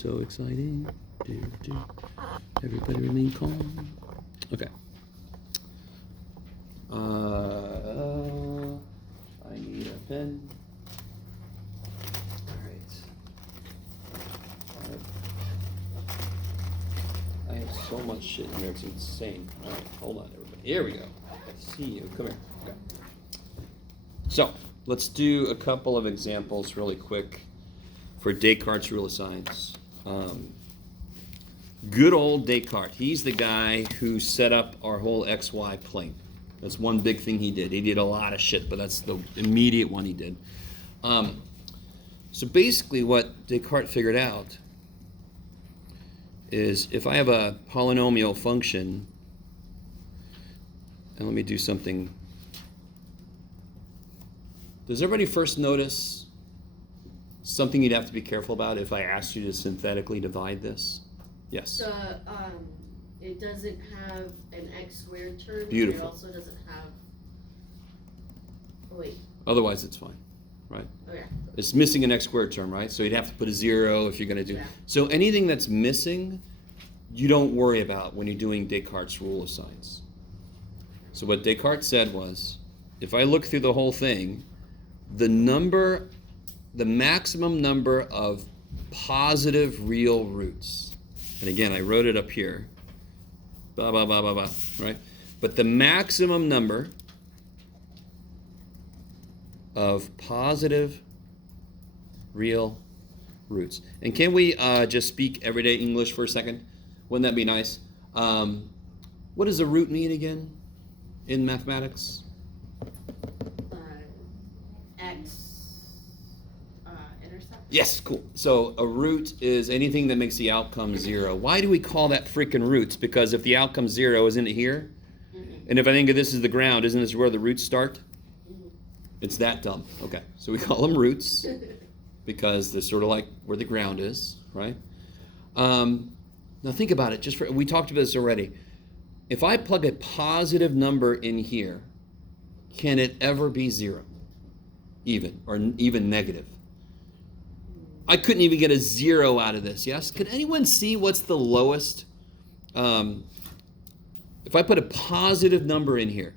so exciting. Everybody remain calm. Okay. I need a pen. All right. I have so much shit in here. It's insane. All right, hold on, everybody. Here we go. I see you. Come here. Okay. So let's do a couple of examples really quick for Descartes' rule of signs. Good old Descartes. He's the guy who set up our whole XY plane. That's one big thing he did. He did a lot of shit, but that's the immediate one he did. So basically what Descartes figured out is if I have a polynomial function, and let me do something. Does everybody first notice something you'd have to be careful about if I asked you to synthetically divide this? Yes. It doesn't have an x squared term. Beautiful. It also doesn't have. Oh wait. Otherwise, it's fine, right? Okay. It's missing an x squared term, right? So you'd have to put a 0 if you're going to do. Yeah. So anything that's missing, you don't worry about when you're doing Descartes' rule of signs. So what Descartes said was, if I look through the whole thing, the maximum number of positive real roots, and again, I wrote it up here, blah, blah, blah, blah, blah, right? But the maximum number of positive real roots. And can we just speak everyday English for a second? Wouldn't that be nice? What does a root mean again in mathematics? X intercept. Yes, cool. So a root is anything that makes the outcome 0. Why do we call that freaking roots? Because if the outcome's 0, isn't it here? Mm-hmm. And if I think of this as the ground, isn't this where the roots start? Mm-hmm. It's that dumb. Okay, so we call them roots because they're sort of like where the ground is, right? Now think about it. We talked about this already. If I plug a positive number in here, can it ever be 0? Even, or even negative? I couldn't even get a 0 out of this, yes? Could anyone see what's the lowest? If I put a positive number in here,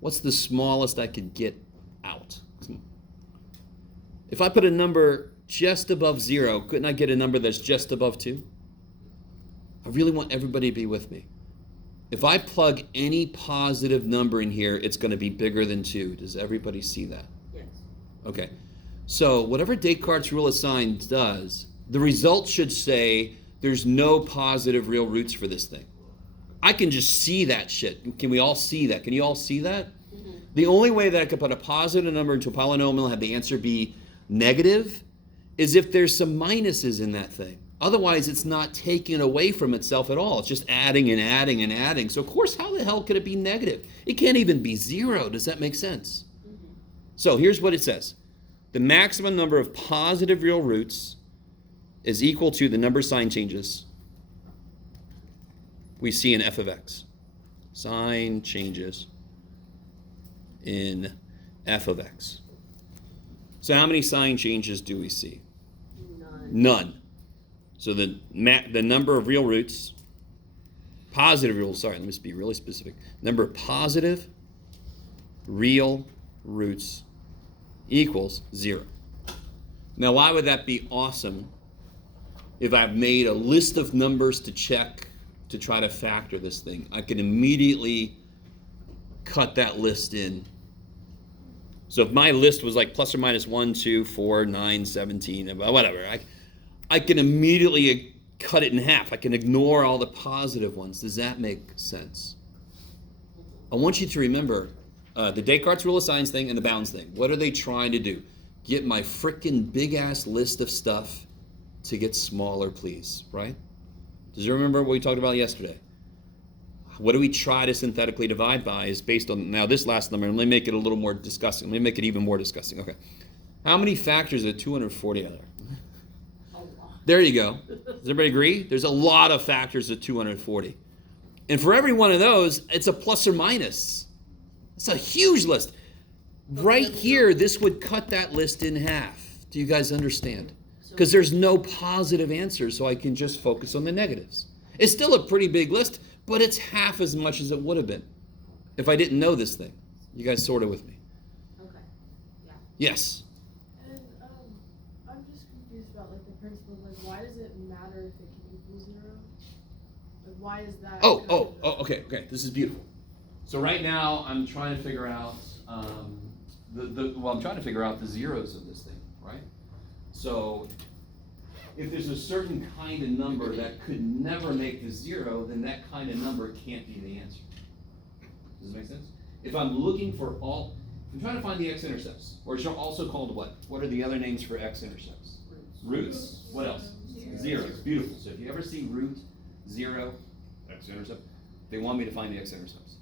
what's the smallest I could get out? If I put a number just above 0, couldn't I get a number that's just above 2? I really want everybody to be with me. If I plug any positive number in here, it's going to be bigger than 2. Does everybody see that? Yes. Okay. So whatever Descartes' rule of signs does, the result should say there's no positive real roots for this thing. I can just see that shit. Can we all see that? Can you all see that? Mm-hmm. The only way that I could put a positive number into a polynomial and have the answer be negative is if there's some minuses in that thing. Otherwise, it's not taken away from itself at all. It's just adding and adding and adding. So, of course, how the hell could it be negative? It can't even be 0. Does that make sense? Mm-hmm. So here's what it says. The maximum number of positive real roots is equal to the number of sign changes we see in f of x. Sign changes in f of x. So how many sign changes do we see? None. So the number of real roots, positive real, sorry, let me just be really specific. Number of positive real roots equals 0. Now, why would that be awesome if I've made a list of numbers to check to try to factor this thing? I can immediately cut that list in. So if my list was like plus or minus 1, 2, 4, 9, 17, whatever, I can immediately cut it in half. I can ignore all the positive ones. Does that make sense? I want you to remember the Descartes' rule of signs thing and the bounds thing. What are they trying to do? Get my frickin' big-ass list of stuff to get smaller, please, right? Does you remember what we talked about yesterday? What do we try to synthetically divide by is based on, now this last number, and let me make it a little more disgusting. Let me make it even more disgusting. Okay. How many factors are 240 out there? There you go. Does everybody agree? There's a lot of factors of 240. And for every one of those, it's a plus or minus. It's a huge list. Right here, this would cut that list in half. Do you guys understand? Because there's no positive answer, so I can just focus on the negatives. It's still a pretty big list, but it's half as much as it would have been if I didn't know this thing. You guys sort of with me? Okay. Yeah. Yes. And I'm just confused about like the principle. Like, why does it matter if it can equal 0? Like, why is that? Oh, okay. This is beautiful. So right now I'm trying to figure out I'm trying to figure out the zeros of this thing, right? So if there's a certain kind of number that could never make the 0, then that kind of number can't be the answer. Does that make sense? If I'm looking for I'm trying to find the x-intercepts, or it's also called what? What are the other names for x-intercepts? Roots. What else? Zeros. Beautiful. So if you ever see root, 0, x-intercept, they want me to find the x-intercepts.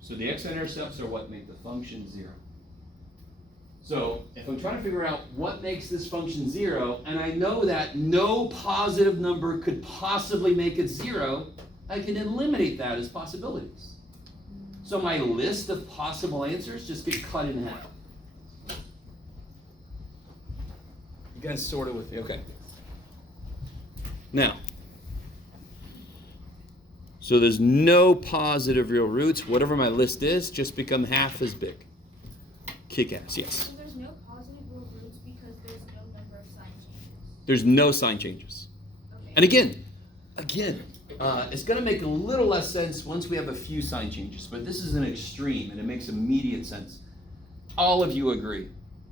So the x-intercepts are what make the function 0. So if I'm trying to figure out what makes this function 0, and I know that no positive number could possibly make it 0, I can eliminate that as possibilities. So my list of possible answers just get cut in half. You guys sort of with me? Okay. Now, so there's no positive real roots. Whatever my list is, just become half as big. Kick ass, yes. So there's no positive real roots because there's no number of sign changes. There's no sign changes. Okay. And again, it's going to make a little less sense once we have a few sign changes, but this is an extreme and it makes immediate sense. All of you agree.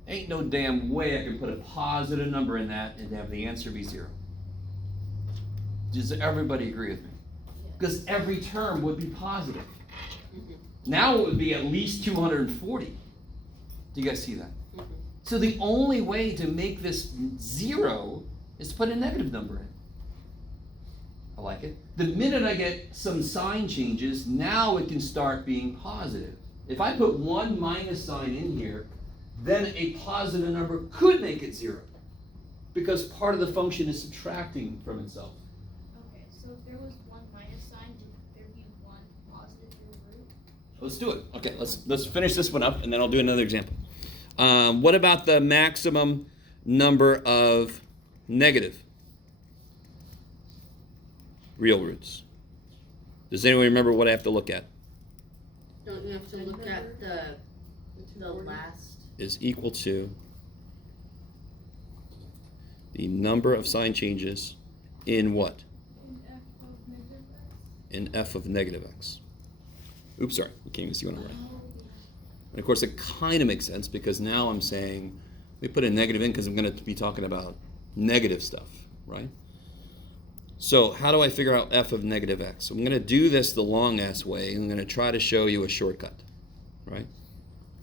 Ain't no damn way I can put a positive number in that and have the answer be 0. Does everybody agree with me? Because every term would be positive. Now it would be at least 240. Do you guys see that? So the only way to make this 0 is to put a negative number in. I like it. The minute I get some sign changes, now it can start being positive. If I put one minus sign in here, then a positive number could make it 0, because part of the function is subtracting from itself. Okay, so if there was one minus sign, would there be one positive real root? Let's do it. Okay, let's finish this one up, and then I'll do another example. What about the maximum number of negative real roots? Does anyone remember what I have to look at? Don't you have to look at the last? Is equal to the number of sign changes in what? In f of negative x. Oops, sorry, we can't even see what I'm writing. And of course, it kind of makes sense because now I'm saying we put a negative in because I'm going to be talking about negative stuff, right? So how do I figure out f of negative x? I'm going to do this the long-ass way, and I'm going to try to show you a shortcut, right?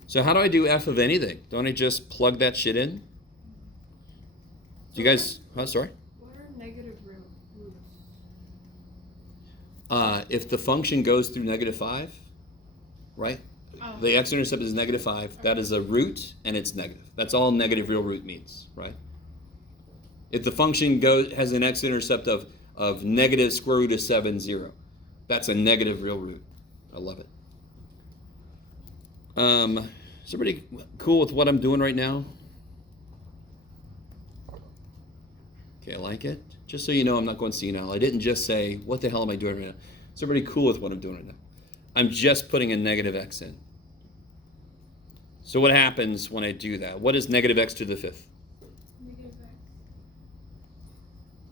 So how do I do f of anything? Don't I just plug that shit in? Do you guys, sorry? What are negative roots? If the function goes through -5, right? Oh. The x-intercept is -5. That is a root, and it's negative. That's all negative real root means, right? If the function has an x-intercept of negative square root of 7, 0, that's a negative real root. I love it. Is everybody cool with what I'm doing right now? Okay, I like it. Just so you know, I'm not going senile. I didn't just say, what the hell am I doing right now? Is everybody cool with what I'm doing right now? I'm just putting a negative x in. So what happens when I do that? What is negative x to the 5th? Negative x.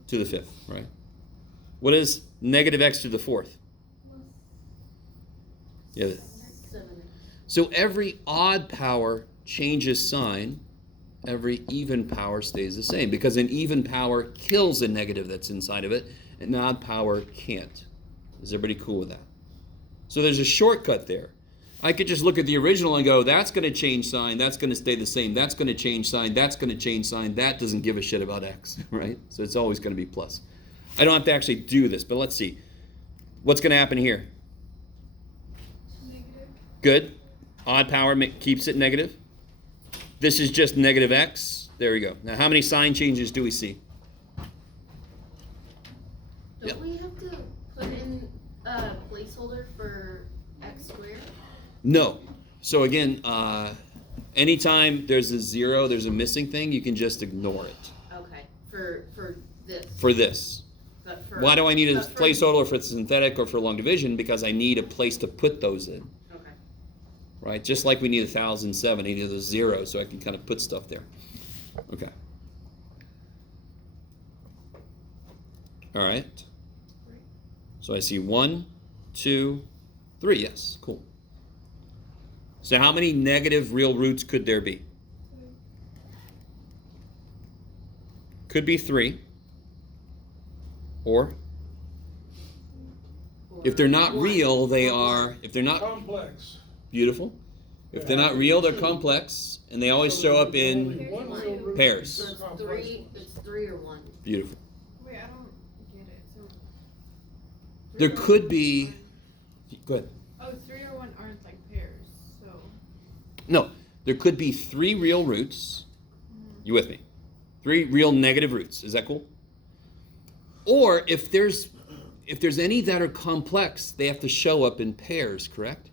To the 5th, right? What is negative x to the 4th? Yeah. 7. So every odd power changes sign, every even power stays the same, because an even power kills a negative that's inside of it, and an odd power can't. Is everybody cool with that? So there's a shortcut there. I could just look at the original and go, that's going to change sign, that's going to stay the same, that's going to change sign, that's going to change sign, that doesn't give a shit about x, right? So it's always going to be plus. I don't have to actually do this, but let's see. What's going to happen here? Negative. Good. Odd power keeps it negative. This is just negative x. There we go. Now, how many sign changes do we see? Don't we have to put in a placeholder for x squared? No. So again, Anytime there's a 0, there's a missing thing, you can just ignore it. Okay, for this. For this. But for, Why do I need a but for- placeholder for synthetic or for long division? Because I need a place to put those in. Okay. Right? Just like we need 1007, I need a 0 so I can kind of put stuff there. Okay. All right. So I see 1, 2, 3. Yes, cool. So how many negative real roots could there be? Could be 3. Or if they're not one. real, they are, if they're not Complex. beautiful, if they're not real, they're complex, and they always show up in Here's One one. real root pairs. So is it's complex. it's 3 or 1. beautiful. Wait, I don't get it. So. There could be, go ahead. Oh, 3 or 1 aren't like pairs, so. No, there could be 3 real roots. You with me? 3 real negative roots. Is that cool? Or if there's any that are complex, they have to show up in pairs, correct?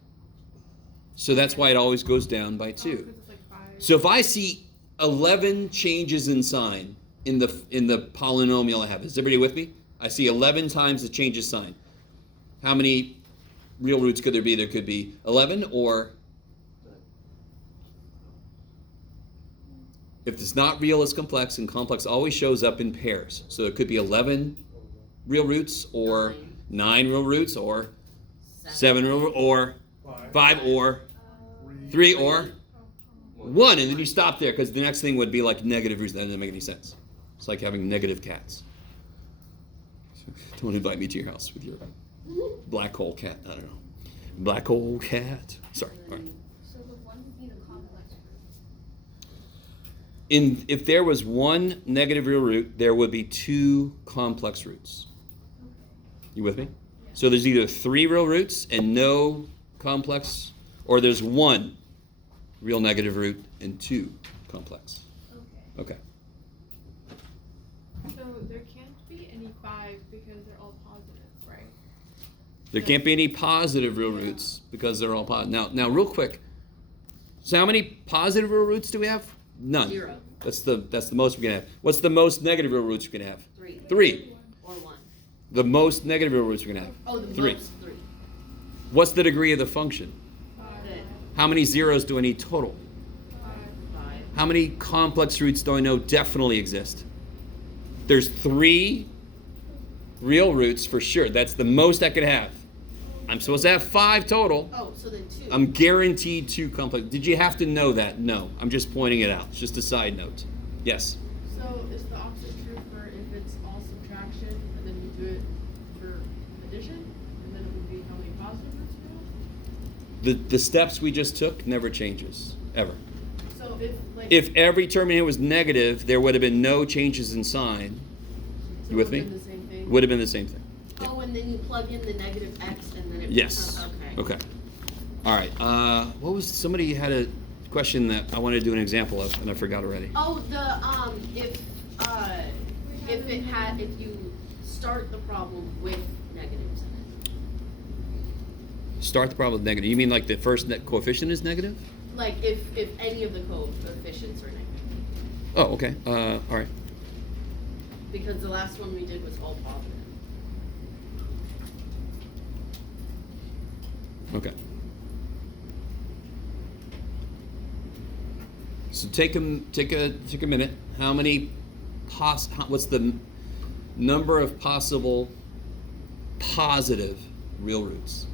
So that's why it always goes down by 2. 'Cause it's like 5. So if I see 11 changes in sign in the polynomial I have, is everybody with me? I see 11 times the change of sign. How many real roots could there be? There could be 11, or if it's not real, it's complex, and complex always shows up in pairs. So it could be 11 real roots, or 9 real roots, or 7 real, or 5, or 3, or 1, and then you stop there because the next thing would be like negative roots. That doesn't make any sense. It's like having negative cats. Don't invite me to your house with your black hole cat. I don't know. Black hole cat. Sorry. All right. So the 1 would be the complex root. If there was 1 negative real root, there would be 2 complex roots. You with me? So there's either 3 real roots and no complex, or there's 1 real negative root and 2 complex. Okay. Okay. So there can't be any 5 because they're all positive, right? There can't be any positive real roots because they're all positive. Now, real quick. So how many positive real roots do we have? None. 0. That's the most we can have. What's the most negative real roots we can have? 3. 3. Or 1. The most negative real roots we can have. Oh, the 3. most 3. What's the degree of the function? 5. How many zeros do I need total? 5. How many complex roots do I know definitely exist? There's 3 real roots for sure. That's the most I could have. I'm supposed to have 5 total. Oh, so then 2. I'm guaranteed 2 complex. Did you have to know that? No. I'm just pointing it out. It's just a side note. Yes. So is the opposite true for if it's all subtraction and then you do it for addition? And then it would be how many positive roots we have? The steps we just took never changes. Ever. So if like If every term in here was negative, there would have been no changes in sign. so You with it me? would've been the same thing? Would have been the same thing. Oh, and then you plug in the negative x and then it Yes. becomes, Okay. All right. What was somebody had a question that I wanted to do an example of, and I forgot already. Oh, if you start the problem with negatives in it. Start the problem with negative. You mean like the first coefficient is negative? Like if any of the coefficients are negative. Oh, okay. All right. Because the last one we did was all positive. Okay. So take a minute. How many what's the number of possible positive real roots?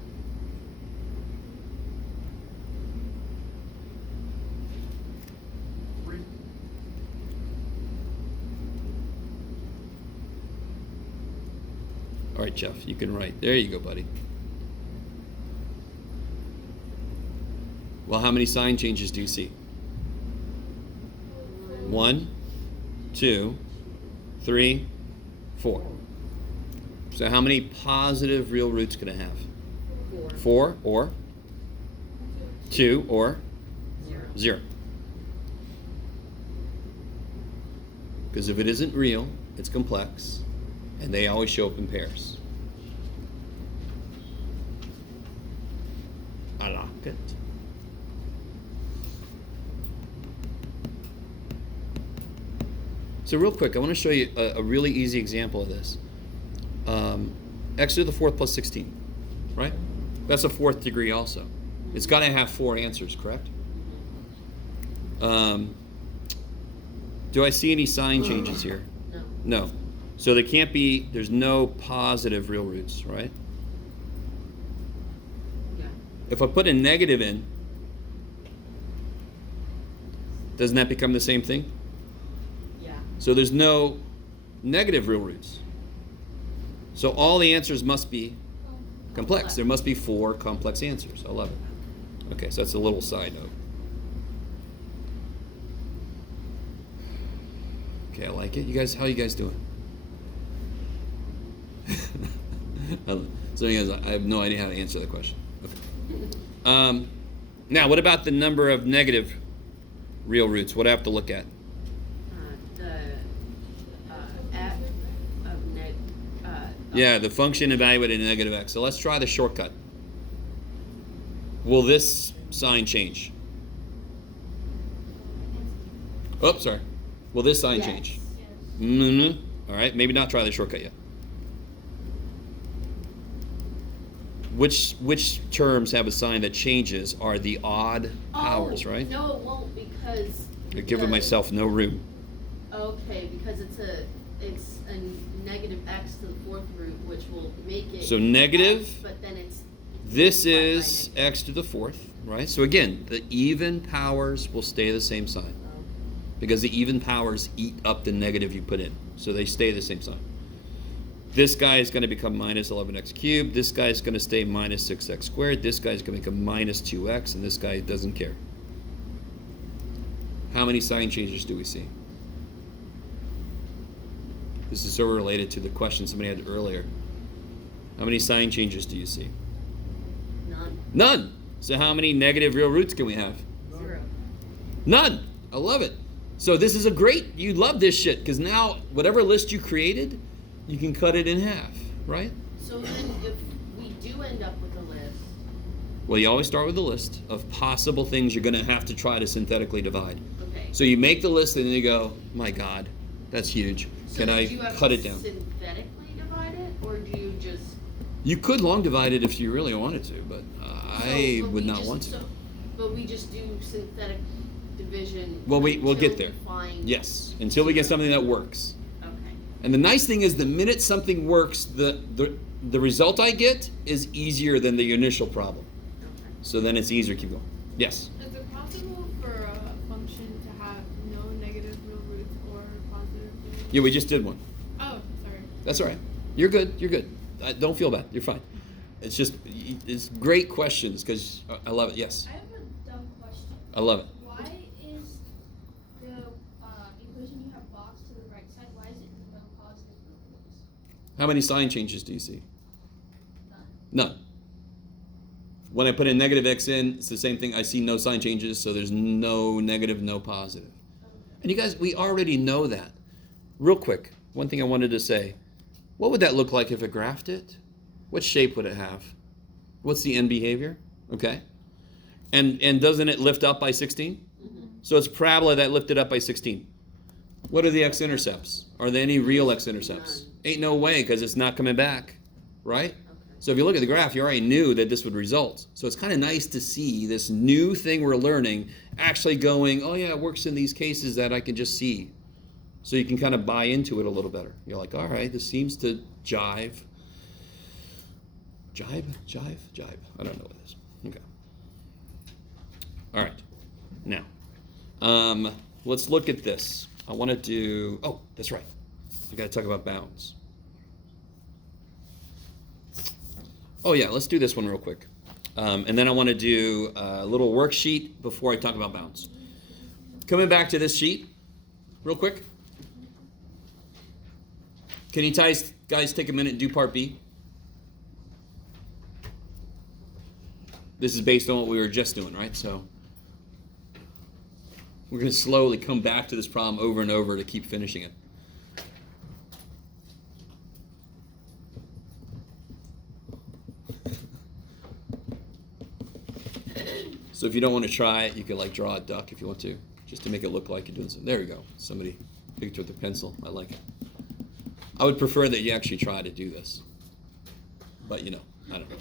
All right, Jeff, you can write. There you go, buddy. Well, how many sign changes do you see? 1, 2, 3, 4. So how many positive real roots can I have? 4 or 2 or 0. Because if it isn't real, it's complex, and they always show up in pairs. I like it. So real quick, I want to show you a really easy example of this. X to the fourth plus 16, right? That's a fourth degree also. It's got to have 4 answers, correct? Do I see any sign changes here? No. No. So there can't be, there's no positive real roots, right? Yeah. If I put a negative in, doesn't that become the same thing? Yeah. So there's no negative real roots. So all the answers must be complex. There must be 4 complex answers. I love it. Okay, so that's a little side note. Okay, I like it. You guys, how you guys doing? So you guys, I have no idea how to answer that question. Okay. Now, what about the number of negative real roots? What do I have to look at? The f of neg. Yeah, the function evaluated at negative x. So let's try the shortcut. Will this sign change? Oh, sorry. Will this sign Yes. change? Yes. All right, maybe not try the shortcut yet. Which terms have a sign that changes are the odd powers, right? No, it won't because. You're giving myself no room. Okay, because it's a negative x to the fourth root, which will make it. So negative, x, but then it's. This multiplied by is negative. x to the fourth, right? So again, the even powers will stay the same sign because the even powers eat up the negative you put in. So they stay the same sign. This guy is going to become minus 11x cubed. This guy is going to stay minus 6x squared. This guy is going to become minus 2x, and this guy doesn't care. How many sign changes do we see? This is so related to the question somebody had earlier. How many sign changes do you see? None. None. So how many negative real roots can we have? 0. None. I love it. So this is a great, you love this shit, because now whatever list you created, you can cut it in half, right? So then if we do end up with a list. Well, you always start with a list of possible things you're going to have to try to synthetically divide. Okay. So you make the list and then you go, my God, that's huge. So Can do I you have cut to it down? synthetically divide it, or do you just? You could long divide it if you really wanted to, but I But would we not just- want to. But we just do synthetic division. Well, we'll until get we there. find- Yes, until we get something that works. Okay. And the nice thing is the minute something works, the result I get is easier than the initial problem. Okay. So then it's easier to keep going. Yes? Is it possible for a function to have no negative real roots or positive real roots? Yeah, we just did one. Oh, sorry. That's all right. You're good. You're good. Don't feel bad. You're fine. It's just, it's great questions because I love it. Yes, I have a dumb question. I love it. Why is the equation you have boxed to the right side, why is it no positive real roots? How many sign changes do you see? None. None. When I put a negative x in, it's the same thing. I see no sign changes, so there's no negative, no positive. And you guys, we already know that. Real quick, one thing I wanted to say. What would that look like if I graphed it? What shape would it have? What's the end behavior? Okay. And doesn't it lift up by 16? Mm-hmm. So it's parabola that lifted up by 16. What are the x-intercepts? Are there any real x-intercepts? None. Ain't no way, because it's not coming back, right? Okay. So if you look at the graph, you already knew that this would result. So it's kind of nice to see this new thing we're learning actually going, oh yeah, it works in these cases that I can just see. So you can kind of buy into it a little better. You're like, all right, this seems to jive. Jive? I don't know what it is. Okay. All right. Now, let's look at this. I want to do, oh, that's right. I got to talk about bounds. Oh yeah, let's do this one real quick. And then I want to do a little worksheet before I talk about bounds. Coming back to this sheet, real quick. Can you guys take a minute and do part B? This is based on what we were just doing, right? So we're going to slowly come back to this problem over and over to keep finishing it. So if you don't want to try it, you can like draw a duck if you want to, just to make it look like you're doing something. There we go. Somebody Picture with a pencil. I like it. I would prefer that you actually try to do this. But, you know, I don't know.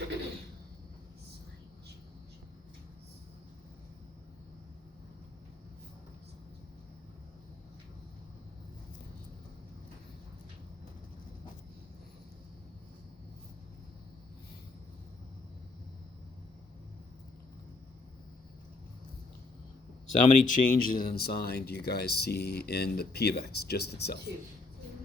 So how many changes in sign do you guys see in the P of X, just itself? 2.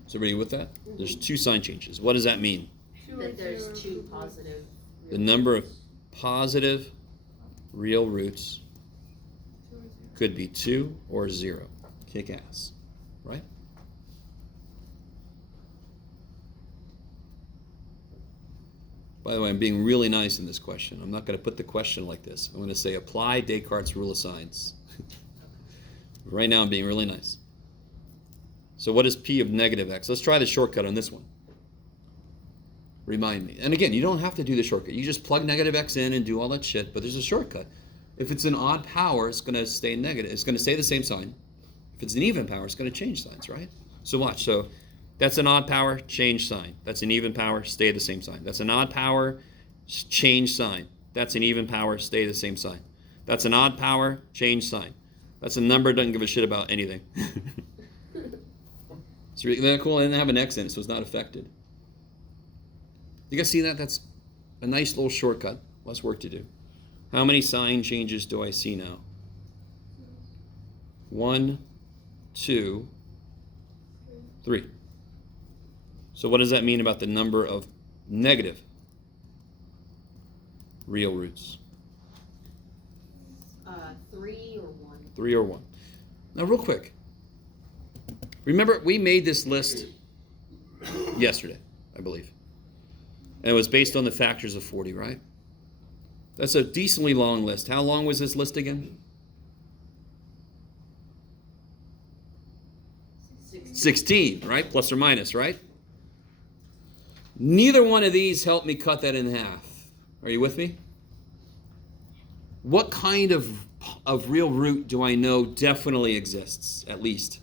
So everybody with that? There's 2 sign changes. What does that mean? That there's 2 positive. The number of positive real roots could be 2 or 0. Kick ass, right? By the way, I'm being really nice in this question. I'm not going to put the question like this. I'm going to say apply Descartes' rule of signs. Right now I'm being really nice. So what is P of negative X? Let's try the shortcut on this one. Remind me. And again, you don't have to do the shortcut. You just plug negative X in and do all that shit, but there's a shortcut. If it's an odd power, it's going to stay negative. It's going to stay the same sign. If it's an even power, it's going to change signs, right? So watch. So that's an odd power, change sign. That's an even power, stay the same sign. That's an odd power, change sign. That's an even power, stay the same sign. That's an odd power, change sign. That's a number, doesn't give a shit about anything. So isn't that cool? It didn't have an X in it, so it's not affected. You guys see that? That's a nice little shortcut. Less work to do. How many sign changes do I see now? 1, 2, 3. So what does that mean about the number of negative real roots? 3 or 1. 3 or 1. Now real quick. Remember, we made this list yesterday, I believe. And it was based on the factors of 40, right? That's a decently long list. How long was this list again? 16, right? Plus or minus, right? Neither one of these helped me cut that in half. Are you with me? What kind of real root do I know definitely exists, at least?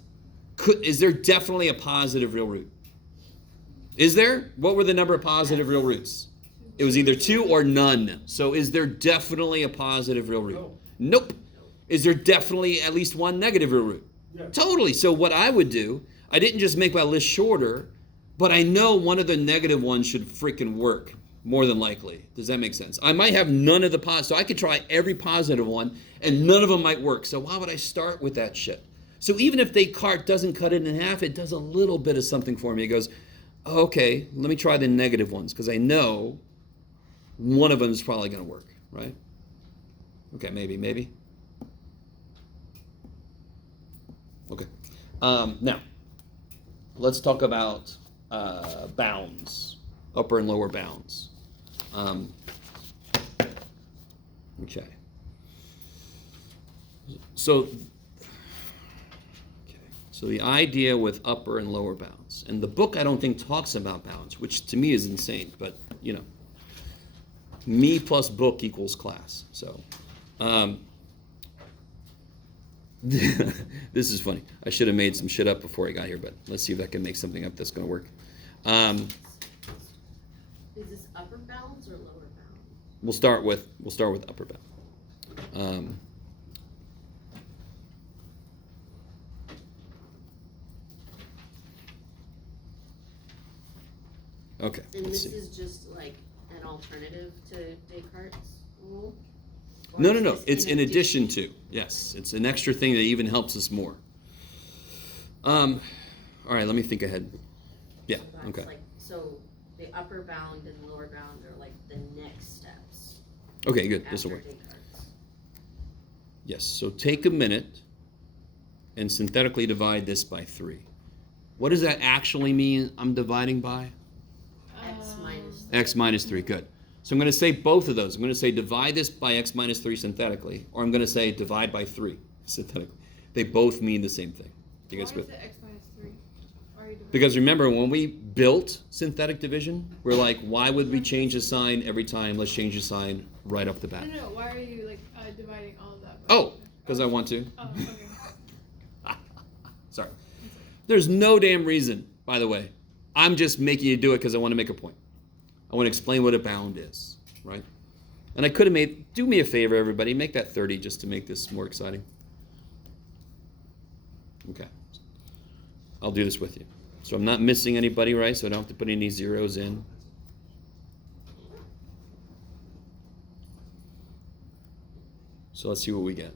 Is there definitely a positive real root? Is there? What were the number of positive real roots? It was either 2 or none. So is there definitely a positive real root? No. Nope. Is there definitely at least one negative real root? Yeah. Totally. So what I would do, I didn't just make my list shorter, but I know one of the negative ones should freaking work, more than likely. Does that make sense? I might have none of the positive, so I could try every positive one, and none of them might work. So why would I start with that shit? So even if Descartes doesn't cut it in half, it does a little bit of something for me. It goes, okay, let me try the negative ones, because I know one of them is probably going to work, right? Okay, maybe. Okay. Now, let's talk about bounds, upper and lower bounds. Okay. So the idea with upper and lower bounds, and the book I don't think talks about bounds, which to me is insane, but you know, me plus book equals class. So this is funny. I should have made some shit up before I got here, but let's see if I can make something up that's going to work. Is this upper bounds or lower bounds? We'll start with upper bound. Okay. And let's this see. is just like an alternative to Descartes' rule? Or No. is this It's in addition to. Yes, it's an extra thing that even helps us more. All right, let me think ahead. Yeah. So that's Okay. so the upper bound and lower bound are like the next steps. Okay. Good. This After will work. Descartes. Yes. So take a minute and synthetically divide this by 3. What does that actually mean? I'm dividing by X minus x minus 3. Good. So I'm going to say both of those. I'm going to say divide this by x minus 3 synthetically, or I'm going to say divide by 3 synthetically. They both mean the same thing. You guys Why with? is it x minus 3? Why are you dividing? Because remember, when we built synthetic division, we're like, why would we change a sign every time? Let's change a sign right off the bat. No, why are you like dividing all of that by Oh, because I want to. Oh, okay. Sorry. There's no damn reason, by the way. I'm just making you do it because I want to make a point. I want to explain what a bound is, right? And I could have do me a favor, everybody, make that 30 just to make this more exciting. Okay. I'll do this with you. So I'm not missing anybody, right? So I don't have to put any zeros in. So let's see what we get.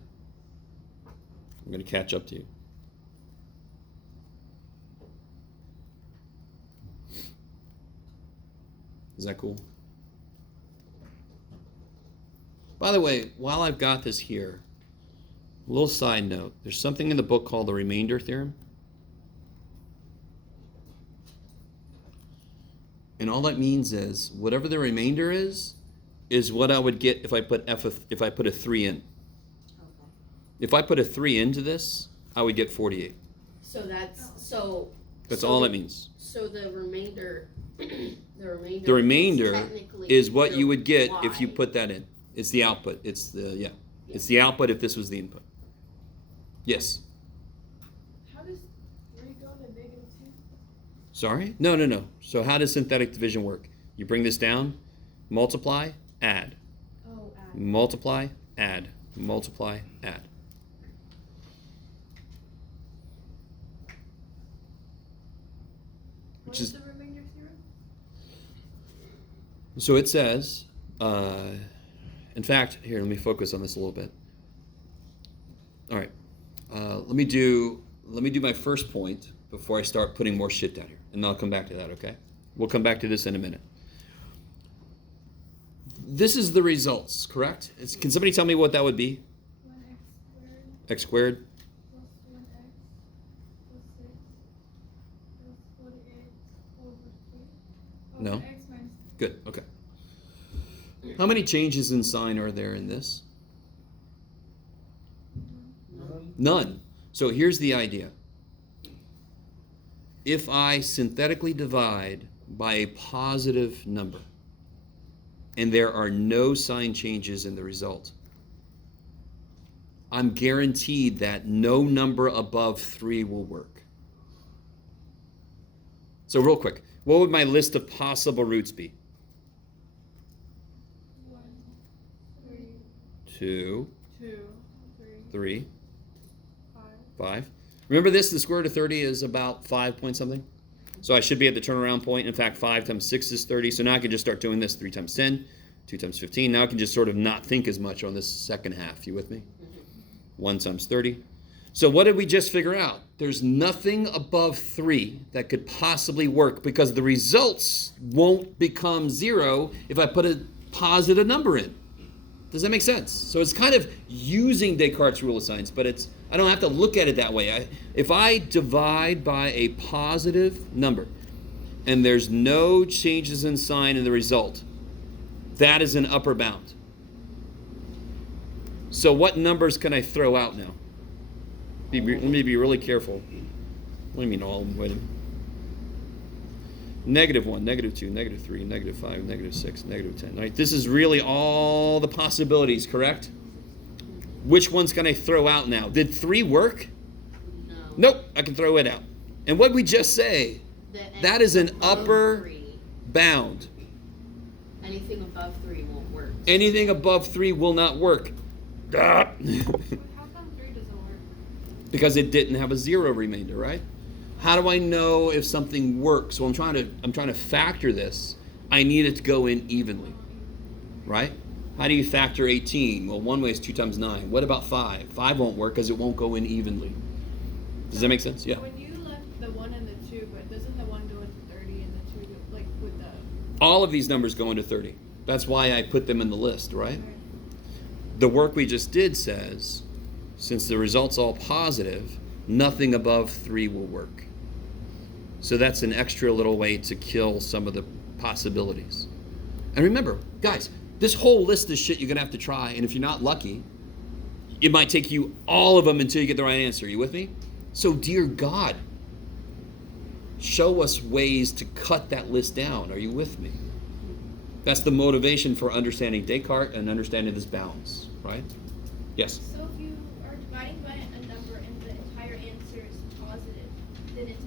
I'm going to catch up to you. Is that cool? By the way, while I've got this here, a little side note. There's something in the book called the remainder theorem. And all that means is whatever the remainder is what I would get if I put a 3 in. Okay. If I put a 3 into this, I would get 48. So that's That's all that means. So the remainder The remainder technically is what the you would get y. if you put that in. It's the output. It's the output if this was the input. Yes. How does 3 go to -2? Sorry? No. So how does synthetic division work? You bring this down, multiply, add. Oh, add. Multiply, add. Multiply, add. What Which is is the remainder theorem? so it says, in fact, here, let me focus on this a little bit. All right. Let me do my first point before I start putting more shit down here. And then I'll come back to that, okay? We'll come back to this in a minute. This is the results, correct? Can somebody tell me what that would be? 1x squared X squared? plus 1x plus 6 plus 48 over 3. No. Over x minus Good, okay. How many changes in sign are there in this? None. So here's the idea. If I synthetically divide by a positive number, and there are no sign changes in the result, I'm guaranteed that no number above 3 will work. So real quick, what would my list of possible roots be? 1, 3, 2, 2, 3, 3, 5. 5. Remember this, the square root of 30 is about 5 point something. So I should be at the turnaround point. In fact, 5 times 6 is 30. So now I can just start doing this. 3 times 10, 2 times 15. Now I can just sort of not think as much on this second half. You with me? 1 times 30. So what did we just figure out? There's nothing above 3 that could possibly work because the results won't become 0 if I put a positive number in. Does that make sense? So it's kind of using Descartes' rule of signs, but I don't have to look at it that way. If I divide by a positive number and there's no changes in sign in the result, that is an upper bound. So what numbers can I throw out now? Let me be really careful. What do you mean all of them? Wait a minute. -1, -2, -3, -5, -6, -10. Right? This is really all the possibilities, correct? Which ones can I throw out now? Did 3 work? No. Nope, I can throw it out. And what did we just say? That is an above upper 3. bound. Anything above 3 won't work. Anything above 3 will not work. How come 3 doesn't work? Because it didn't have a 0 remainder, right? How do I know if something works? Well, I'm trying to factor this. I need it to go in evenly, right? How do you factor 18? Well, one way is 2 times 9. What about 5? 5 won't work because it won't go in evenly. Does that make sense? Yeah. When you left the 1 and the 2, but doesn't the 1 go into 30 and the 2 go, like with the... All of these numbers go into 30. That's why I put them in the list, right? The work we just did says, since the result's all positive, nothing above 3 will work. So that's an extra little way to kill some of the possibilities. And remember, guys, this whole list is shit you're going to have to try. And if you're not lucky, it might take you all of them until you get the right answer. You with me? So, dear God, show us ways to cut that list down. Are you with me? That's the motivation for understanding Descartes and understanding this balance, right? Yes? So if you are dividing by a number and the entire answer is positive, then it's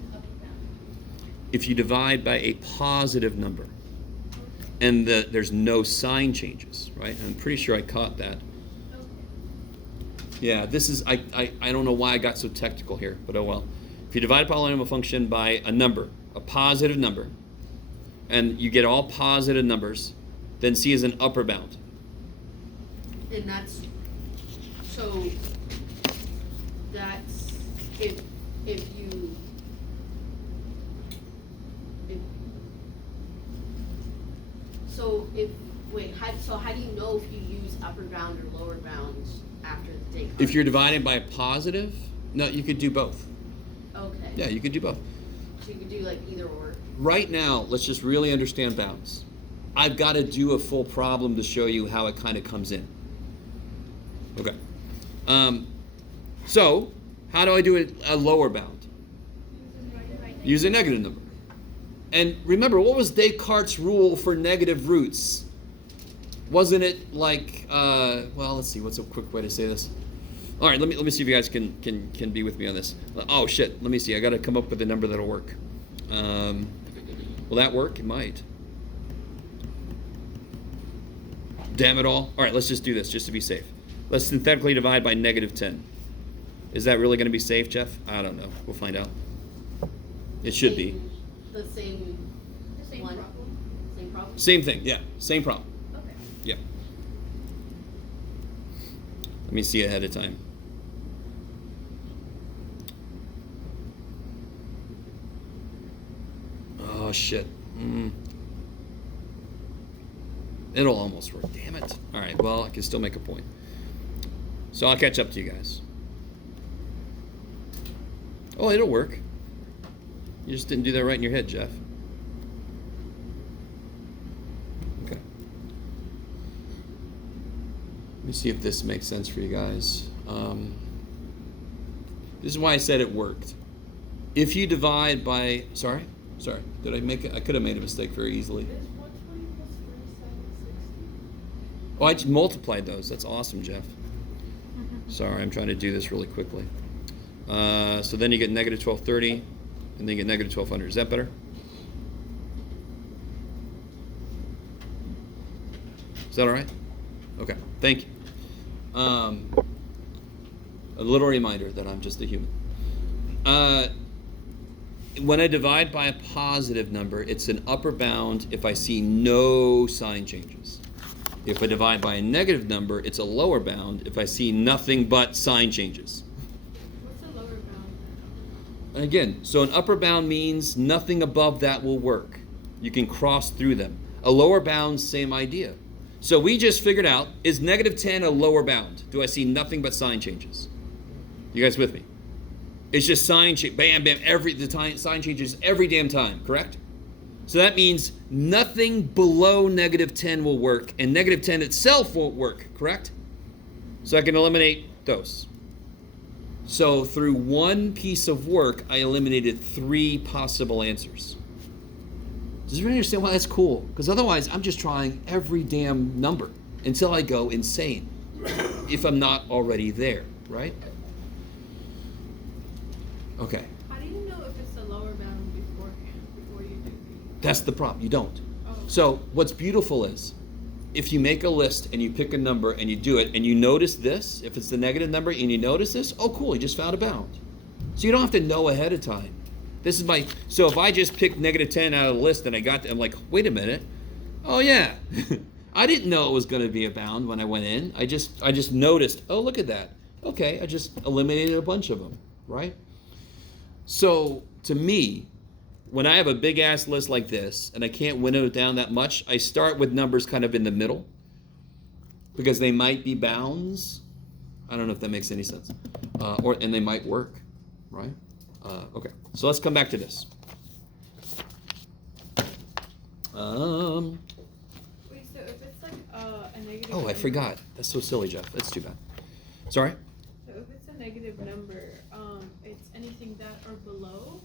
if you divide by a positive number and there's no sign changes, right? I'm pretty sure I caught that. Yeah, this is, I don't know why I got so technical here, but oh well. If you divide a polynomial function by a number, a positive number, and you get all positive numbers, then C is an upper bound. And that's, so, that's, if you, how do you know if you use upper bound or lower bounds after the Descartes? If you're dividing by a positive, no, you could do both. Okay. Yeah, you could do both. So you could do like either or. Right now, let's just really understand bounds. I've got to do a full problem to show you how it kind of comes in. Okay. So, how do I do a lower bound? Use a negative number. And remember, what was Descartes' rule for negative roots? Wasn't it like, well, let's see, what's a quick way to say this? All right, let me see if you guys can be with me on this. Oh, shit, let me see. I got to come up with a number that'll work. Will that work? It might. Damn it all. All right, let's just do this just to be safe. Let's synthetically divide by negative 10. Is that really going to be safe, Jeff? I don't know. We'll find out. It should be. The same one? problem. Same problem? Same thing, yeah. Same problem. Okay. Yeah. Let me see ahead of time. Oh, shit. It'll almost work. Damn it. All right, well, I can still make a point. So I'll catch up to you guys. Oh, it'll work. You just didn't do that right in your head, Jeff. Okay. Let me see if this makes sense for you guys. This is why I said it worked. If you divide by, sorry, did I make it? I could have made a mistake very easily. Is 120 plus 47 60? Oh, I just multiplied those. That's awesome, Jeff. Sorry, I'm trying to do this really quickly. So then you get negative 1230, and then you get negative 1200. Is that better? Is that all right? Okay, thank you. A little reminder that I'm just a human. When I divide by a positive number, it's an upper bound if I see no sign changes. If I divide by a negative number, it's a lower bound if I see nothing but sign changes. What's the lower bound? And again, so an upper bound means nothing above that will work. You can cross through them. A lower bound, same idea. So we just figured out, is negative 10 a lower bound? Do I see nothing but sign changes? You guys with me? It's just sign change, bam, bam, sign changes every damn time, correct? So that means nothing below negative 10 will work, and negative 10 itself won't work, correct? So I can eliminate those. So through one piece of work, I eliminated 3 possible answers. Does everyone understand why that's cool? Because otherwise, I'm just trying every damn number until I go insane, if I'm not already there, right? Okay. How do you know if it's the lower bound beforehand, before you do the... That's the problem. You don't. Oh. So what's beautiful is, if you make a list and you pick a number and you do it and you notice this, if it's the negative number and you notice this, oh cool, you just found a bound. So you don't have to know ahead of time. This is so if I just picked negative 10 out of the list and I'm like, wait a minute. Oh yeah. I didn't know it was going to be a bound when I went in. I just noticed, oh look at that. Okay, I just eliminated a bunch of them, right? So to me, when I have a big ass list like this and I can't winnow it down that much, I start with numbers kind of in the middle because they might be bounds. I don't know if that makes any sense. And they might work, right? Okay, so let's come back to this. Wait, so if it's like a negative... Oh, I forgot. That's so silly, Jeff. That's too bad. Sorry? So if it's a negative number, it's anything that or below?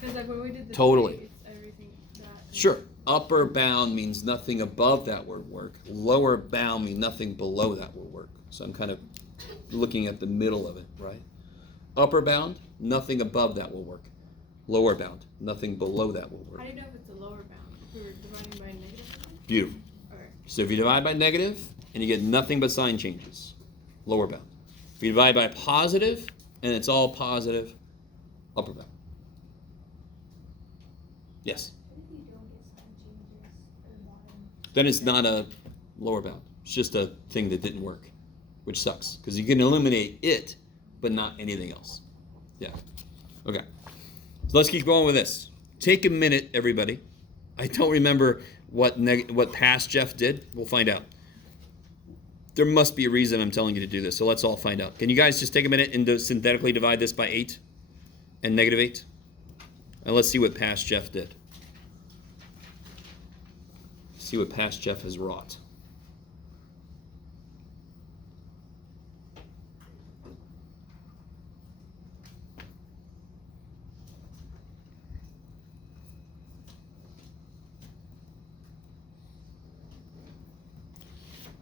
Because like when we did the Totally. it's everything that... Sure. Upper bound means nothing above that will work. Lower bound means nothing below that will work. So I'm kind of looking at the middle of it, right? Upper bound, nothing above that will work. lower bound. Nothing below that will work. How do you know if it's a lower bound? If we were dividing by a negative number? Beautiful. Okay. So if you divide by negative and you get nothing but sign changes, lower bound. If you divide by positive and it's all positive, upper bound. Yes? What if you don't get sign changes at the bottom? Then it's not a lower bound. It's just a thing that didn't work, which sucks because you can eliminate it, but not anything else. Yeah. Okay. So let's keep going with this. Take a minute, everybody. I don't remember what past Jeff did. We'll find out. There must be a reason I'm telling you to do this, so let's all find out. Can you guys just take a minute and synthetically divide this by 8 and negative 8? And let's see what past Jeff did. See what past Jeff has wrought.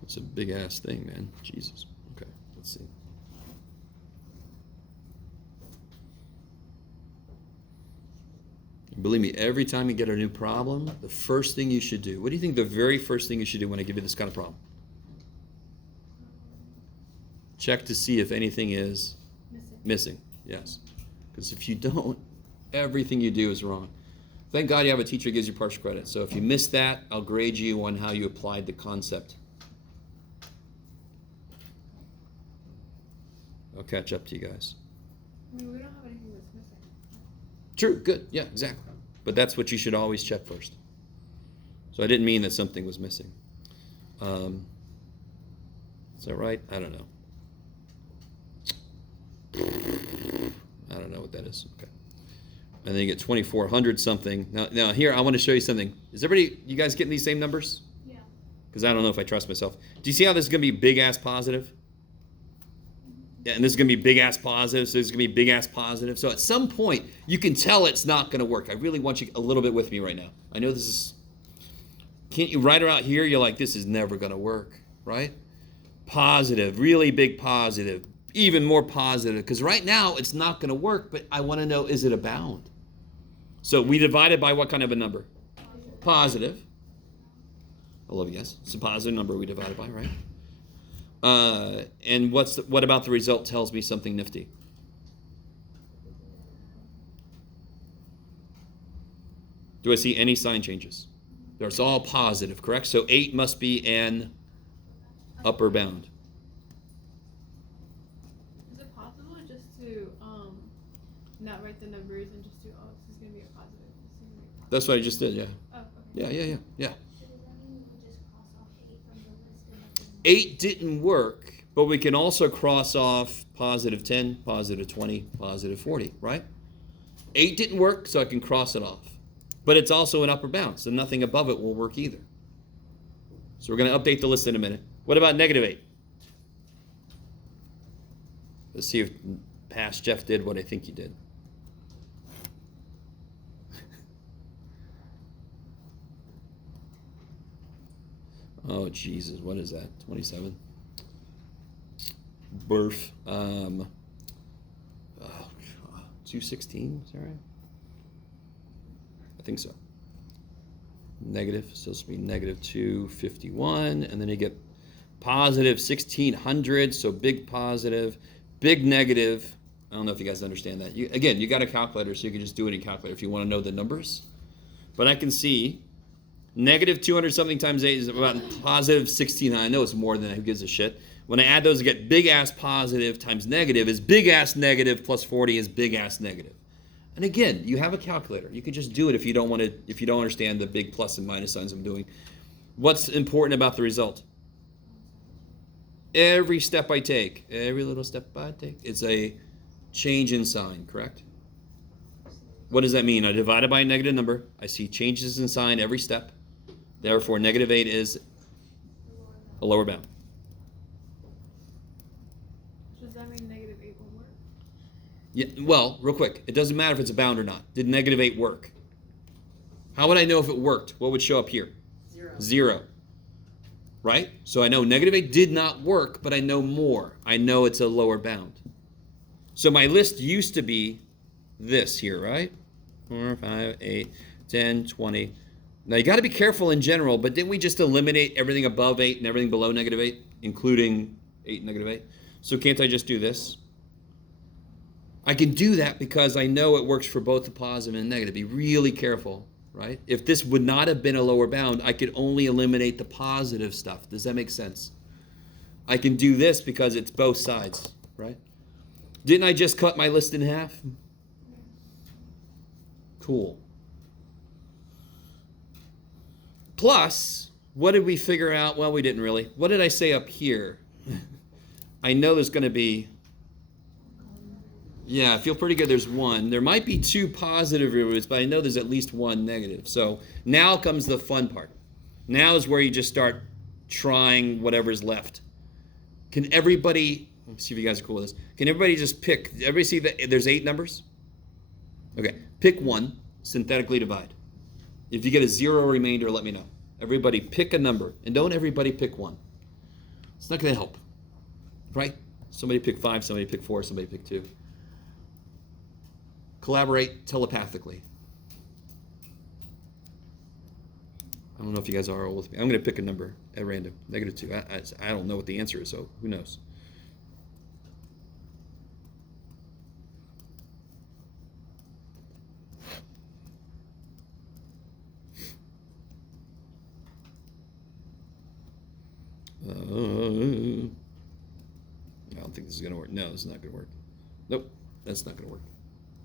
It's a big ass thing, man. Jesus. Okay, let's see. Believe me, every time you get a new problem, the first thing you should do, what do you think the very first thing you should do when I give you this kind of problem? Check to see if anything is missing. Yes. Because if you don't, everything you do is wrong. Thank God you have a teacher who gives you partial credit. So if you missed that, I'll grade you on how you applied the concept. I'll catch up to you guys. I mean, we don't have anything that's missing. True, good, yeah, exactly. But that's what you should always check first. So I didn't mean that something was missing. Is that right? I don't know. I don't know what that is. Okay. And then you get 2,400 something. Now here, I want to show you something. Is everybody, you guys getting these same numbers? Yeah. Because I don't know if I trust myself. Do you see how this is going to be big ass positive? Yeah, and this is going to be big ass positive, so this is going to be big ass positive. So at some point, you can tell it's not going to work. I really want you a little bit with me right now. I know this is, can't you write it out here? You're like, this is never going to work, right? Positive, really big positive, even more positive. Because right now, it's not going to work, but I want to know, is it a bound? So we divided by what kind of a number? Positive. I love you guys. It's a positive number we divided by, right? And what about the result tells me something nifty? Do I see any sign changes? There's all positive, correct? So 8 must be an upper bound. Is it possible just to not write the numbers and just do, oh, this is going to be a positive. This is going to be a positive. That's what I just did, yeah. Oh, okay. Yeah. So does that mean we just cross off 8 from the list and nothing? 8 didn't work, but we can also cross off positive 10, positive 20, positive 40, right? 8 didn't work, so I can cross it off. But it's also an upper bound, so nothing above it will work either. So we're going to update the list in a minute. What about negative 8? Let's see if past Jeff did what I think he did. Oh, Jesus, what is that? 27? Birth. 216, is that right? I think so. Negative, so it's going to be negative 251, and then you get positive 1600, so big positive, big negative. I don't know if you guys understand that. Again, you got a calculator, so you can just do it in calculator if you want to know the numbers. But I can see negative 200 something times 8 is about positive 16. I know it's more than that. Who gives a shit? When I add those, I get big ass positive times negative is big ass negative plus 40 is big ass negative. And again, you have a calculator. You can just do it if you don't want to, if you don't understand the big plus and minus signs I'm doing. What's important about the result? Every step I take, every little step I take, it's a change in sign, correct? What does that mean? I divide it by a negative number. I see changes in sign every step. Therefore, negative 8 is a lower bound. Does that mean negative 8 won't work? Yeah, well, real quick, it doesn't matter if it's a bound or not. Did negative 8 work? How would I know if it worked? What would show up here? 0. Right? So I know negative 8 did not work, but I know more. I know it's a lower bound. So my list used to be this here, right? 4, 5, 8, 10, 20. Now you got to be careful in general, but didn't we just eliminate everything above 8 and everything below -8, including 8 and -8? So can't I just do this? I can do that because I know it works for both the positive and negative. Be really careful, right? If this would not have been a lower bound, I could only eliminate the positive stuff. Does that make sense? I can do this because it's both sides, right? Didn't I just cut my list in half? Cool. Plus, what did we figure out? Well, we didn't really. What did I say up here? I know there's going to be, yeah, I feel pretty good there's one. There might be 2 positive real roots, but I know there's at least 1 negative. So now comes the fun part. Now is where you just start trying whatever's left. Can everybody, let's see if you guys are cool with this. Can everybody just pick, everybody see that there's 8 numbers? Okay, pick one, synthetically divide. If you get a 0 remainder, let me know. Everybody pick a number, and don't everybody pick 1. It's not going to help, right? Somebody pick 5, somebody pick 4, somebody pick 2. Collaborate telepathically. I don't know if you guys are all with me. I'm going to pick a number at random, -2. I don't know what the answer is, so who knows? I don't think this is going to work. No, this is not going to work. Nope, that's not going to work.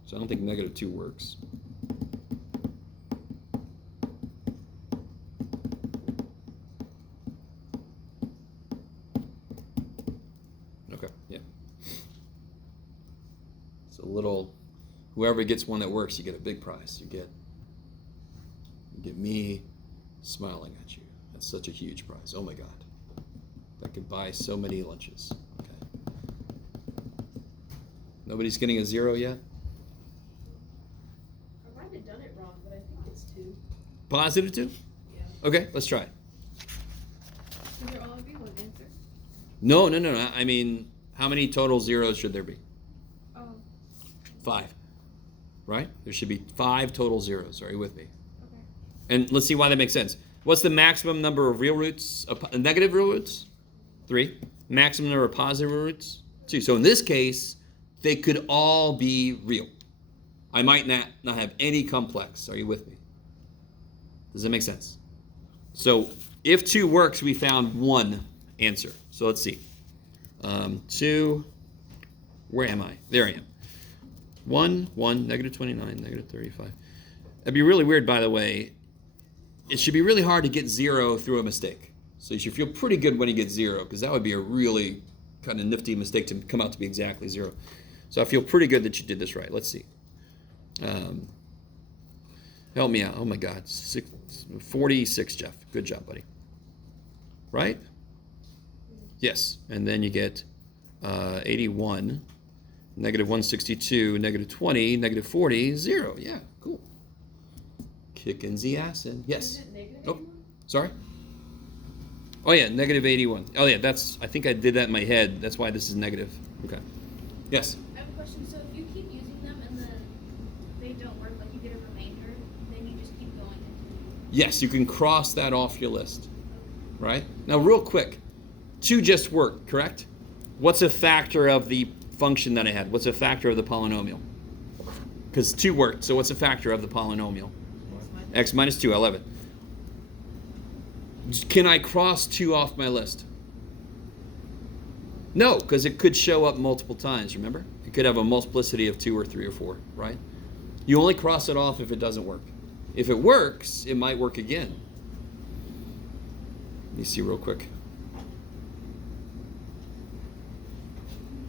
So I don't think -2 works. Okay, yeah. It's a little, whoever gets one that works, you get a big prize. You get me smiling at you. That's such a huge prize. Oh my God. I could buy so many lunches. Okay. Nobody's getting a 0 yet? I might have done it wrong, but I think it's 2. Positive 2? Yeah. Okay, let's try it. Should there all be one answer? No. I mean, how many total zeros should there be? 5. Right? There should be 5 total zeros. Are you with me? Okay. And let's see why that makes sense. What's the maximum number of real roots, negative real roots? 3. Maximum number of positive real roots? 2. So in this case, they could all be real. I might not have any complex. Are you with me? Does that make sense? So if 2 works, we found 1 answer. So let's see. 2, where am I? There I am. 1, -29, -35. It'd be really weird, by the way. It should be really hard to get 0 through a mistake. So you should feel pretty good when you get 0, because that would be a really kind of nifty mistake to come out to be exactly 0. So I feel pretty good that you did this right. Let's see. Help me out. Oh my God. 46, Jeff. Good job, buddy. Right? Yes. And then you get 81, -162, -20, -40, 0. Yeah, cool. Kicking the ass in. Yes. Is it negative Oh, 81? sorry? Oh yeah, -81. Oh yeah, I think I did that in my head. That's why this is negative. Okay. Yes. I have a question. So if you keep using them and then they don't work, like you get a remainder, then you just keep going into. Yes, you can cross that off your list. Right? Now real quick, 2 just worked, correct? What's a factor of the function that I had? What's a factor of the polynomial? Because 2 worked, so what's a factor of the polynomial? X minus 2, I love it. Can I cross 2 off my list? No, because it could show up multiple times, remember? It could have a multiplicity of 2 or 3 or 4, right? You only cross it off if it doesn't work. If it works, it might work again. Let me see real quick.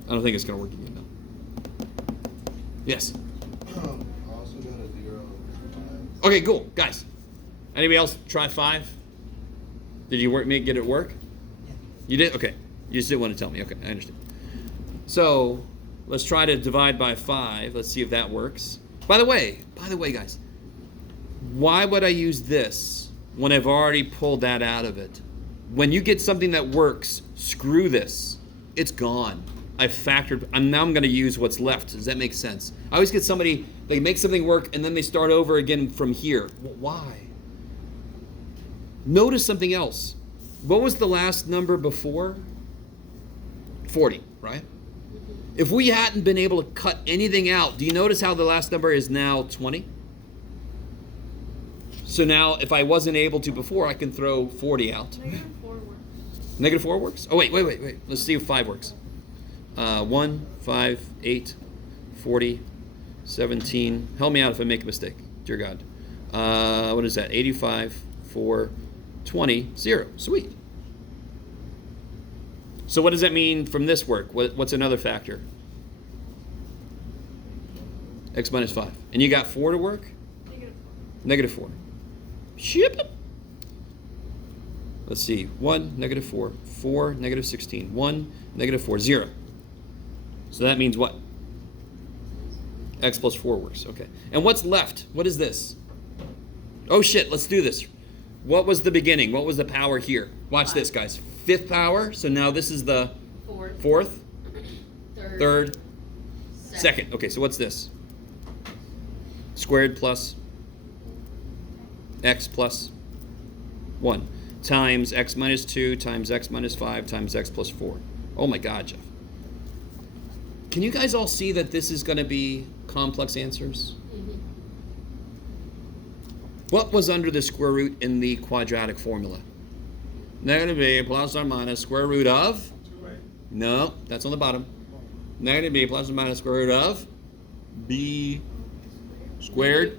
I don't think it's going to work again, no. Yes? I also got a 0 and 5. Okay, cool. Guys, anybody else try 5? Did you get it work? You did? Okay. You just didn't want to tell me. Okay, I understand. So let's try to divide by 5. Let's see if that works. By the way, guys, why would I use this when I've already pulled that out of it? When you get something that works, screw this. It's gone. I've factored. Now I'm going to use what's left. Does that make sense? I always get somebody They make something work and then they start over again from here. Why? Notice something else. What was the last number before? 40, right? If we hadn't been able to cut anything out, do you notice how the last number is now 20? So now if I wasn't able to before, I can throw 40 out. -4 works. -4 works? Oh, wait. Let's see if 5 works. 1, 5, 8, 40, 17. Help me out if I make a mistake, dear God. What is that? 85, 4, 20, 0. Sweet. So what does that mean from this work? What's another factor? X minus 5. And you got 4 to work? -4. Ship it. Let's see. 1, -4. 4, -16. 1, -4. 0. So that means what? X plus 4 works. Okay. And what's left? What is this? Oh shit, let's do this. What was the beginning? What was the power here? Watch 5. this, guys. 5th power. So now this is the 4th, 4th, 3rd, 2nd. 2nd. Okay, so what's this? Squared plus x plus 1 times x minus 2 times x minus 5 times x plus 4. Oh my God, Jeff. Can you guys all see that this is going to be complex answers? Mhm. What was under the square root in the quadratic formula? Negative b plus or minus square root of? No, that's on the bottom. Negative b plus or minus square root of b squared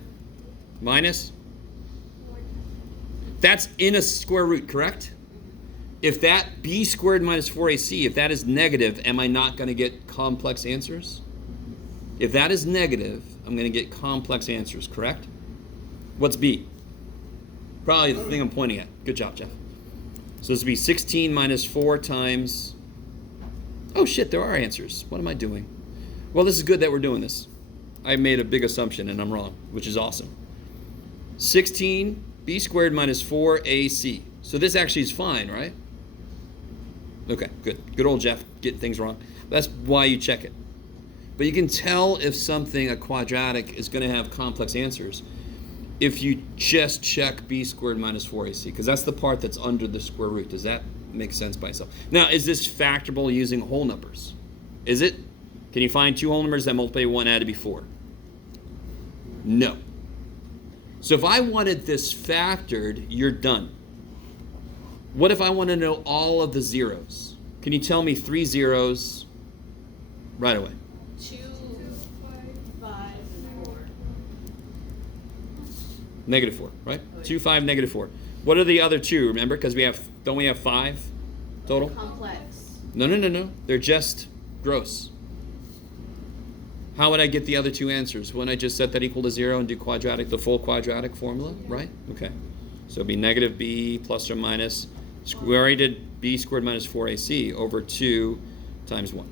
minus. That's in a square root, correct? If that b squared minus 4ac, if that is negative, am I not going to get complex answers? If that is negative, I'm going to get complex answers, correct? What's b? Probably the thing I'm pointing at. Good job, Jeff. So this would be 16 minus 4 times... Oh shit, there are answers. What am I doing? Well, this is good that we're doing this. I made a big assumption and I'm wrong, which is awesome. 16 b squared minus 4ac. So this actually is fine, right? Okay, good. Good old Jeff, getting things wrong. That's why you check it. But you can tell if something, a quadratic, is going to have complex answers if you just check b squared minus 4ac, because that's the part that's under the square root. Does that make sense by itself? Now, is this factorable using whole numbers? Is it? Can you find 2 whole numbers that multiply 1 added before? No. So if I wanted this factored, you're done. What if I want to know all of the zeros? Can you tell me 3 zeros right away? 2, 5, and 4. -4, right? 2, 5, -4. What are the other 2? Remember, because don't we have 5 total? Complex. No. They're just gross. How would I get the other 2 answers? Wouldn't I just set that equal to 0 and do the full quadratic formula, right? Okay. So it'd be negative b plus or minus, we already did b squared minus 4ac over 2 times 1.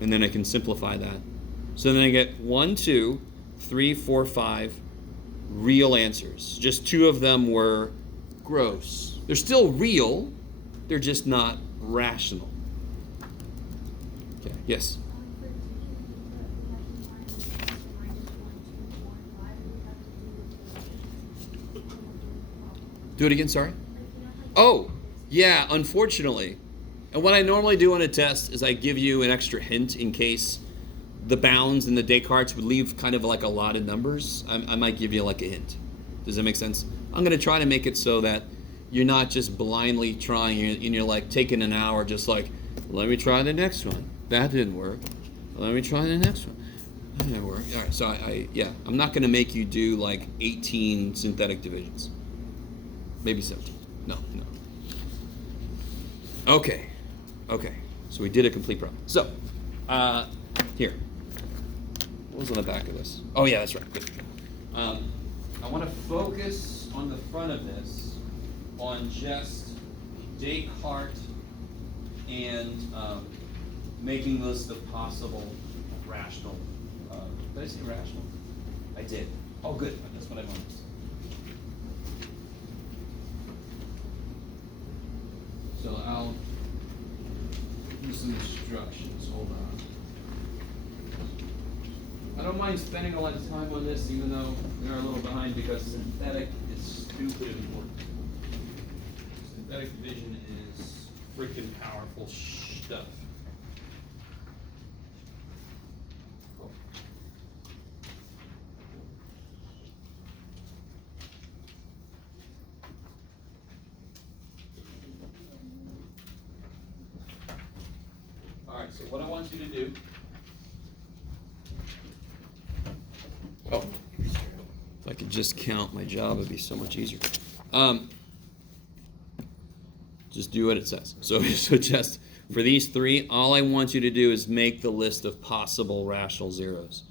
And then I can simplify that. So then I get 1, 2, 3, 4, 5 real answers. Just 2 of them were gross. They're still real, they're just not rational. Okay, yes? Do it again, sorry. Oh, yeah, unfortunately. And what I normally do on a test is I give you an extra hint in case the bounds and the Descartes would leave kind of like a lot of numbers. I might give you like a hint. Does that make sense? I'm going to try to make it so that you're not just blindly trying and you're like taking an hour just like, let me try the next one. That didn't work. Let me try the next one. That didn't work. All right, so I'm not going to make you do like 18 synthetic divisions. Maybe 17. No. Okay. So we did a complete problem. So, here. What was on the back of this? Oh yeah, that's right. Good. I want to focus on the front of this on just Descartes and making this the possible rational. Did I say rational? I did. Oh, good. That's what I wanted. So I'll do some instructions. Hold on. don't mind spending a lot of time on this, even though we are a little behind, because synthetic is stupid important. Synthetic division is freaking powerful stuff. Cool. All right, so what I want you to do. Oh, if I could just count my job, it'd be so much easier. Just do what it says. So just for these three, all I want you to do is make the list of possible rational zeros.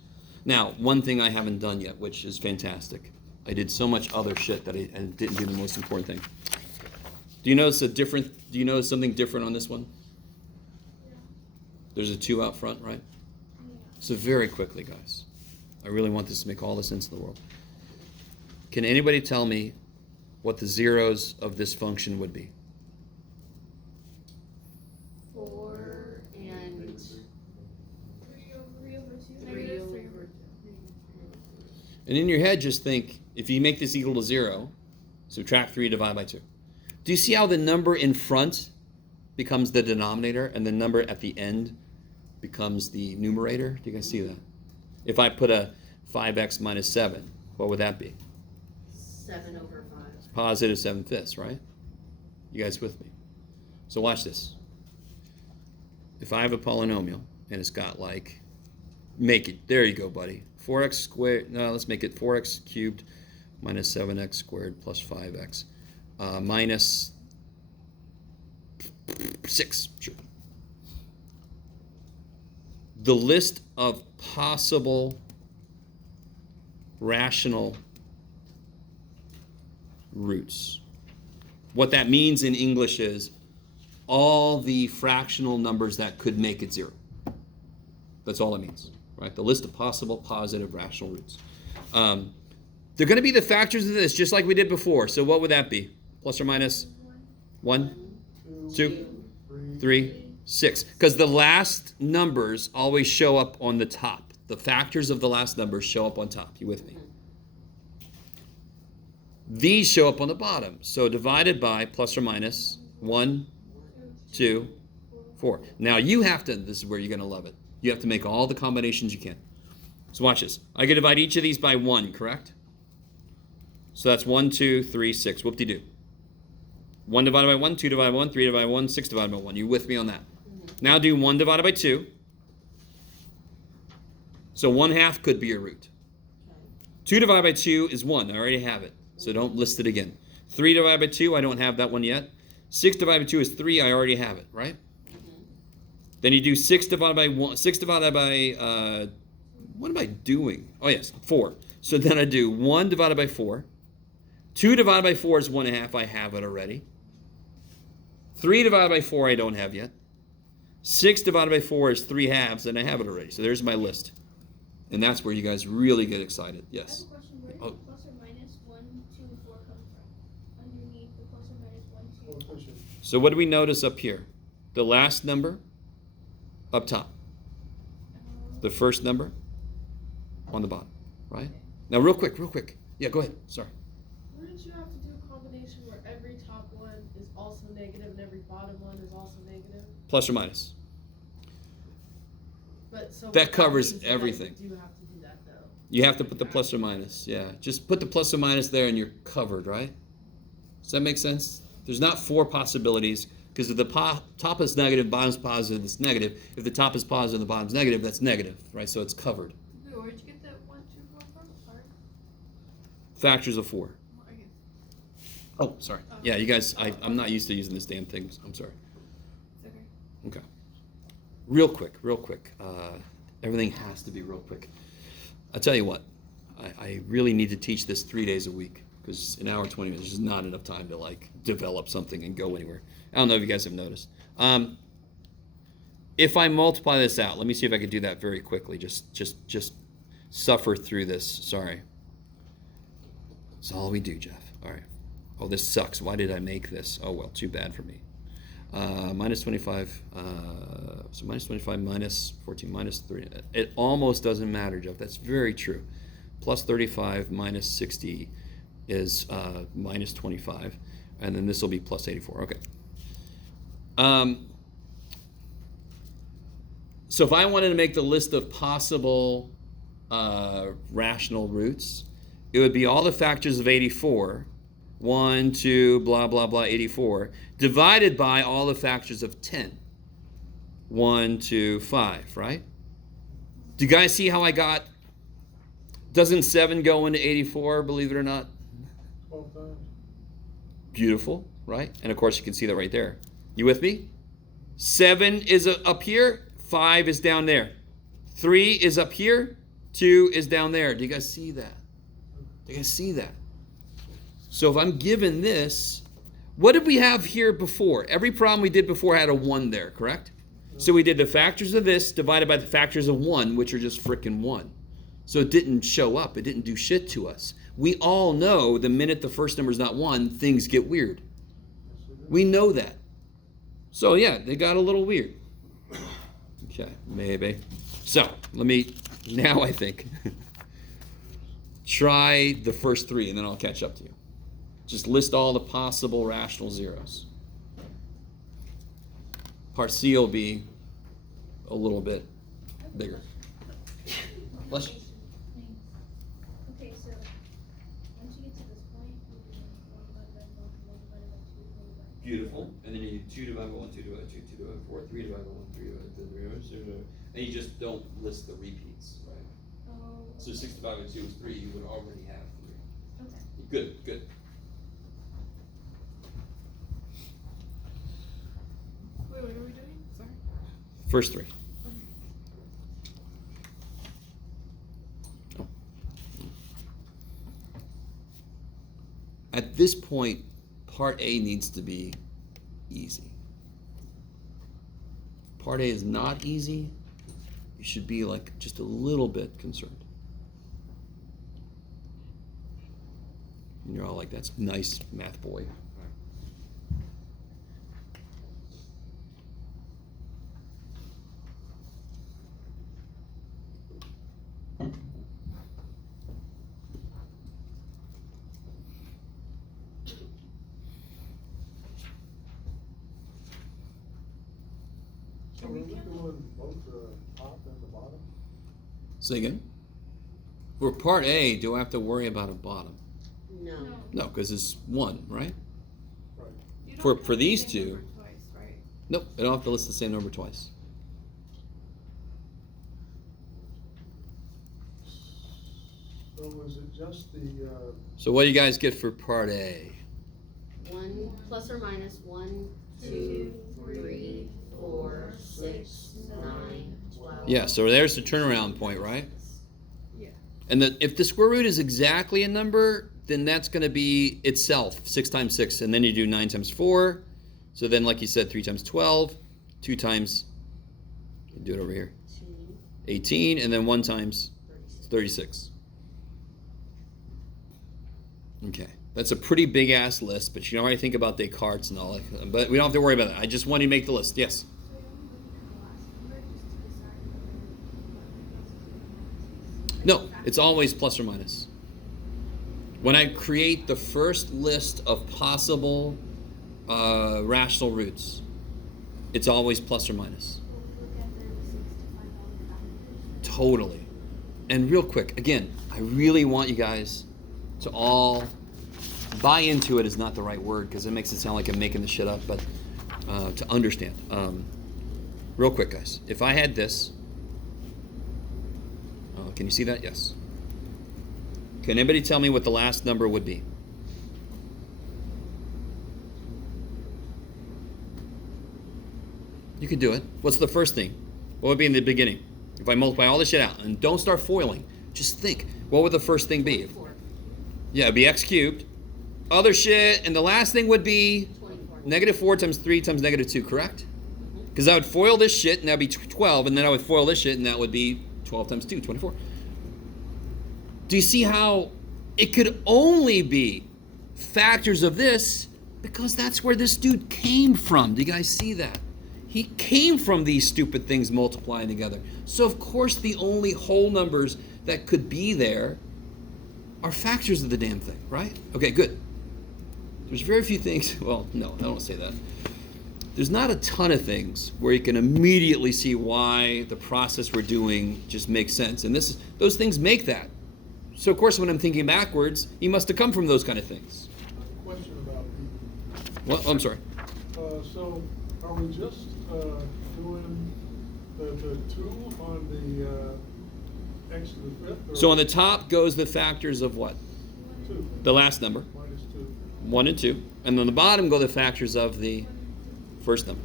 Now, one thing I haven't done yet, which is fantastic. I did so much other shit that I didn't do the most important thing. Do you notice something different on this one? Yeah. There's a 2 out front, right? Yeah. So very quickly, guys. I really want this to make all the sense in the world. Can anybody tell me what the zeros of this function would be? 4 and 3 over 2. 3 over 2. And in your head, just think, if you make this equal to 0, subtract 3, divide by 2. Do you see how the number in front becomes the denominator and the number at the end becomes the numerator? Do you guys see that? If I put a 5x minus 7, what would that be? 7 over 5. Positive 7/5, right? You guys with me? So watch this. If I have a polynomial and it's got like, make it, there you go, buddy. 4x squared, no, let's make it 4x cubed minus 7x squared plus 5x minus 6. Sure. The list of possible rational roots. What that means in English is all the fractional numbers that could make it 0. That's all it means, right? The list of possible positive rational roots. They're going to be the factors of this, just like we did before. So what would that be? Plus or minus 1, 2, 3, 6. Because the last numbers always show up on the top. The factors of the last numbers show up on top. You with me? These show up on the bottom. So divided by plus or minus 1, 2, 4. Now you have to, this is where you're going to love it. You have to make all the combinations you can. So watch this. I can divide each of these by 1, correct? So that's 1, 2, 3, 6. Whoop-de-doo. 1 divided by 1, 2 divided by 1, 3 divided by 1, 6 divided by 1. You with me on that? Now do 1 divided by 2. So 1/2 could be a root. 2 divided by 2 is 1. I already have it. So don't list it again. 3 divided by 2, I don't have that one yet. 6 divided by 2 is 3. I already have it, right? Then you do 6 divided by 1. 6 divided by, what am I doing? Oh, yes, 4. So then I do 1 divided by 4. 2 divided by 4 is 1/2. I have it already. 3 divided by 4, I don't have yet. 6 divided by 4 is 3/2, and I have it already. So there's my list. And that's where you guys really get excited. I have Yes. a question. Where did Oh. the plus or minus 1, 2, 4 come from? Underneath the plus or minus 1, 2. So what do we notice up here? The last number up top. The first number on the bottom, right? Now real quick. Yeah, go ahead. Sorry. Wouldn't you have to do a combination where every top one is also negative and every bottom one is also negative? Plus or minus. But so That what covers means is that everything. You do have to do that though. You have to put the plus or minus. Yeah. Just put the plus or minus there and you're covered, right? Does that make sense? There's not 4 possibilities because if the top is negative, bottom's positive, it's negative. If the top is positive, the bottom's negative, that's negative, right? So it's covered. Wait, where'd you get that 1, 2, 4 from? Sorry. Factors of 4. Okay. Oh, sorry. Yeah, you guys, I'm not used to using this damn thing. I'm sorry. It's okay. Okay. Real quick. Everything has to be real quick. I'll tell you what, I really need to teach this 3 days a week because an hour and 20 minutes is just not enough time to like develop something and go anywhere. I don't know if you guys have noticed. If I multiply this out, let me see if I can do that very quickly. Just suffer through this. Sorry. That's all we do, Jeff. All right. Oh, this sucks. Why did I make this? Oh, well, too bad for me. Minus 25. So minus 25 minus 14 minus 3. It almost doesn't matter, Jeff. That's very true. Plus 35 minus 60 is minus 25. And then this will be plus 84. Okay. So if I wanted to make the list of possible rational roots, it would be all the factors of 84, 1, 2, blah, blah, blah, 84, divided by all the factors of 10, 1, 2, 5, right? Do you guys see how I got, doesn't 7 go into 84, believe it or not? 12 times. Beautiful, right? And of course you can see that right there. You with me? 7 is up here, 5 is down there. 3 is up here, 2 is down there. Do you guys see that? Do you guys see that? So if I'm given this, what did we have here before? Every problem we did before had a 1 there, correct? So we did the factors of this divided by the factors of 1, which are just frickin' 1. So it didn't show up. It didn't do shit to us. We all know the minute the first number is not 1, things get weird. We know that. So yeah, they got a little weird. Okay, maybe. So let me, now I think, try the first 3 and then I'll catch up to you. Just list all the possible rational zeros. Part C will be a little bit bigger. Bless you. Okay, so once you get to this point, you do 1 divided by 1, divided by 2, divided by 3. Beautiful. And then you do 2 divided by 1, 2 divided by 2, 2 divided by 4, 3 divided by 1, 3 divided by 2, and you just don't list the repeats, right? Oh. So 6 divided by 2 is 3, you would already have 3. Okay. Good, good. Wait, what are we doing? Sorry. First 3. Oh. At this point, part A needs to be easy. Part A is not easy. You should be like just a little bit concerned. And you're all like, that's nice, math boy. So are we doing both the top and the bottom? Say again? For part A, do I have to worry about a bottom? No. No, because it's 1, right? Right. You For- don't for have the these same two- number twice, right? Nope, I don't have to list the same number twice. So is it just the, So what do you guys get for part A? 1 plus or minus 1, 2, 3, 4, 6, 9, 12. Yeah, so there's the turnaround point, right? Yeah. And if the square root is exactly a number, then that's going to be itself, 6 times 6. And then you do 9 times 4. So then, like you said, 3 times 12, 2 times, do it over here, 18, and then 1 times 36. Okay, that's a pretty big ass list, but you already think about Descartes and all that. But we don't have to worry about that. I just want you to make the list. Yes. So you only look at the last number just to decide whether No, it's always plus or minus. When I create the first list of possible rational roots, it's always plus or minus. we'll look at the 6 to find all the factors. Totally. And real quick, again, I really want you guys to all buy into it is not the right word because it makes it sound like I'm making the shit up, but to understand. Real quick, guys, if I had this, can you see that? Yes. Can anybody tell me what the last number would be? You could do it. What's the first thing? What would be in the beginning? If I multiply all this shit out, and don't start foiling, just think, what would the first thing be? 24. Yeah, it'd be x cubed. Other shit, and the last thing would be 24. negative 4 times 3 times negative 2, correct? Because I would FOIL this shit, and that would be 12, and then I would FOIL this shit, and that would be 12 times 2, 24. Do you see how it could only be factors of this, Because that's where this dude came from. Do you guys see that? He came from these stupid things multiplying together. So of course the only whole numbers that could be there are factors of the damn thing, right? Okay, good. There's very few things, well, no, I don't say that. There's not a ton of things where you can immediately see why the process we're doing just makes sense. And those things make that. So of course when I'm thinking backwards, he must have come from those kind of things. Question about E. Well, I'm sorry. So are we just doing the 2 on the x to the 5th? Or So on the top goes the factors of what? 2. The last number, Minus 2. 1 and 2. And on the bottom go the factors of the first number.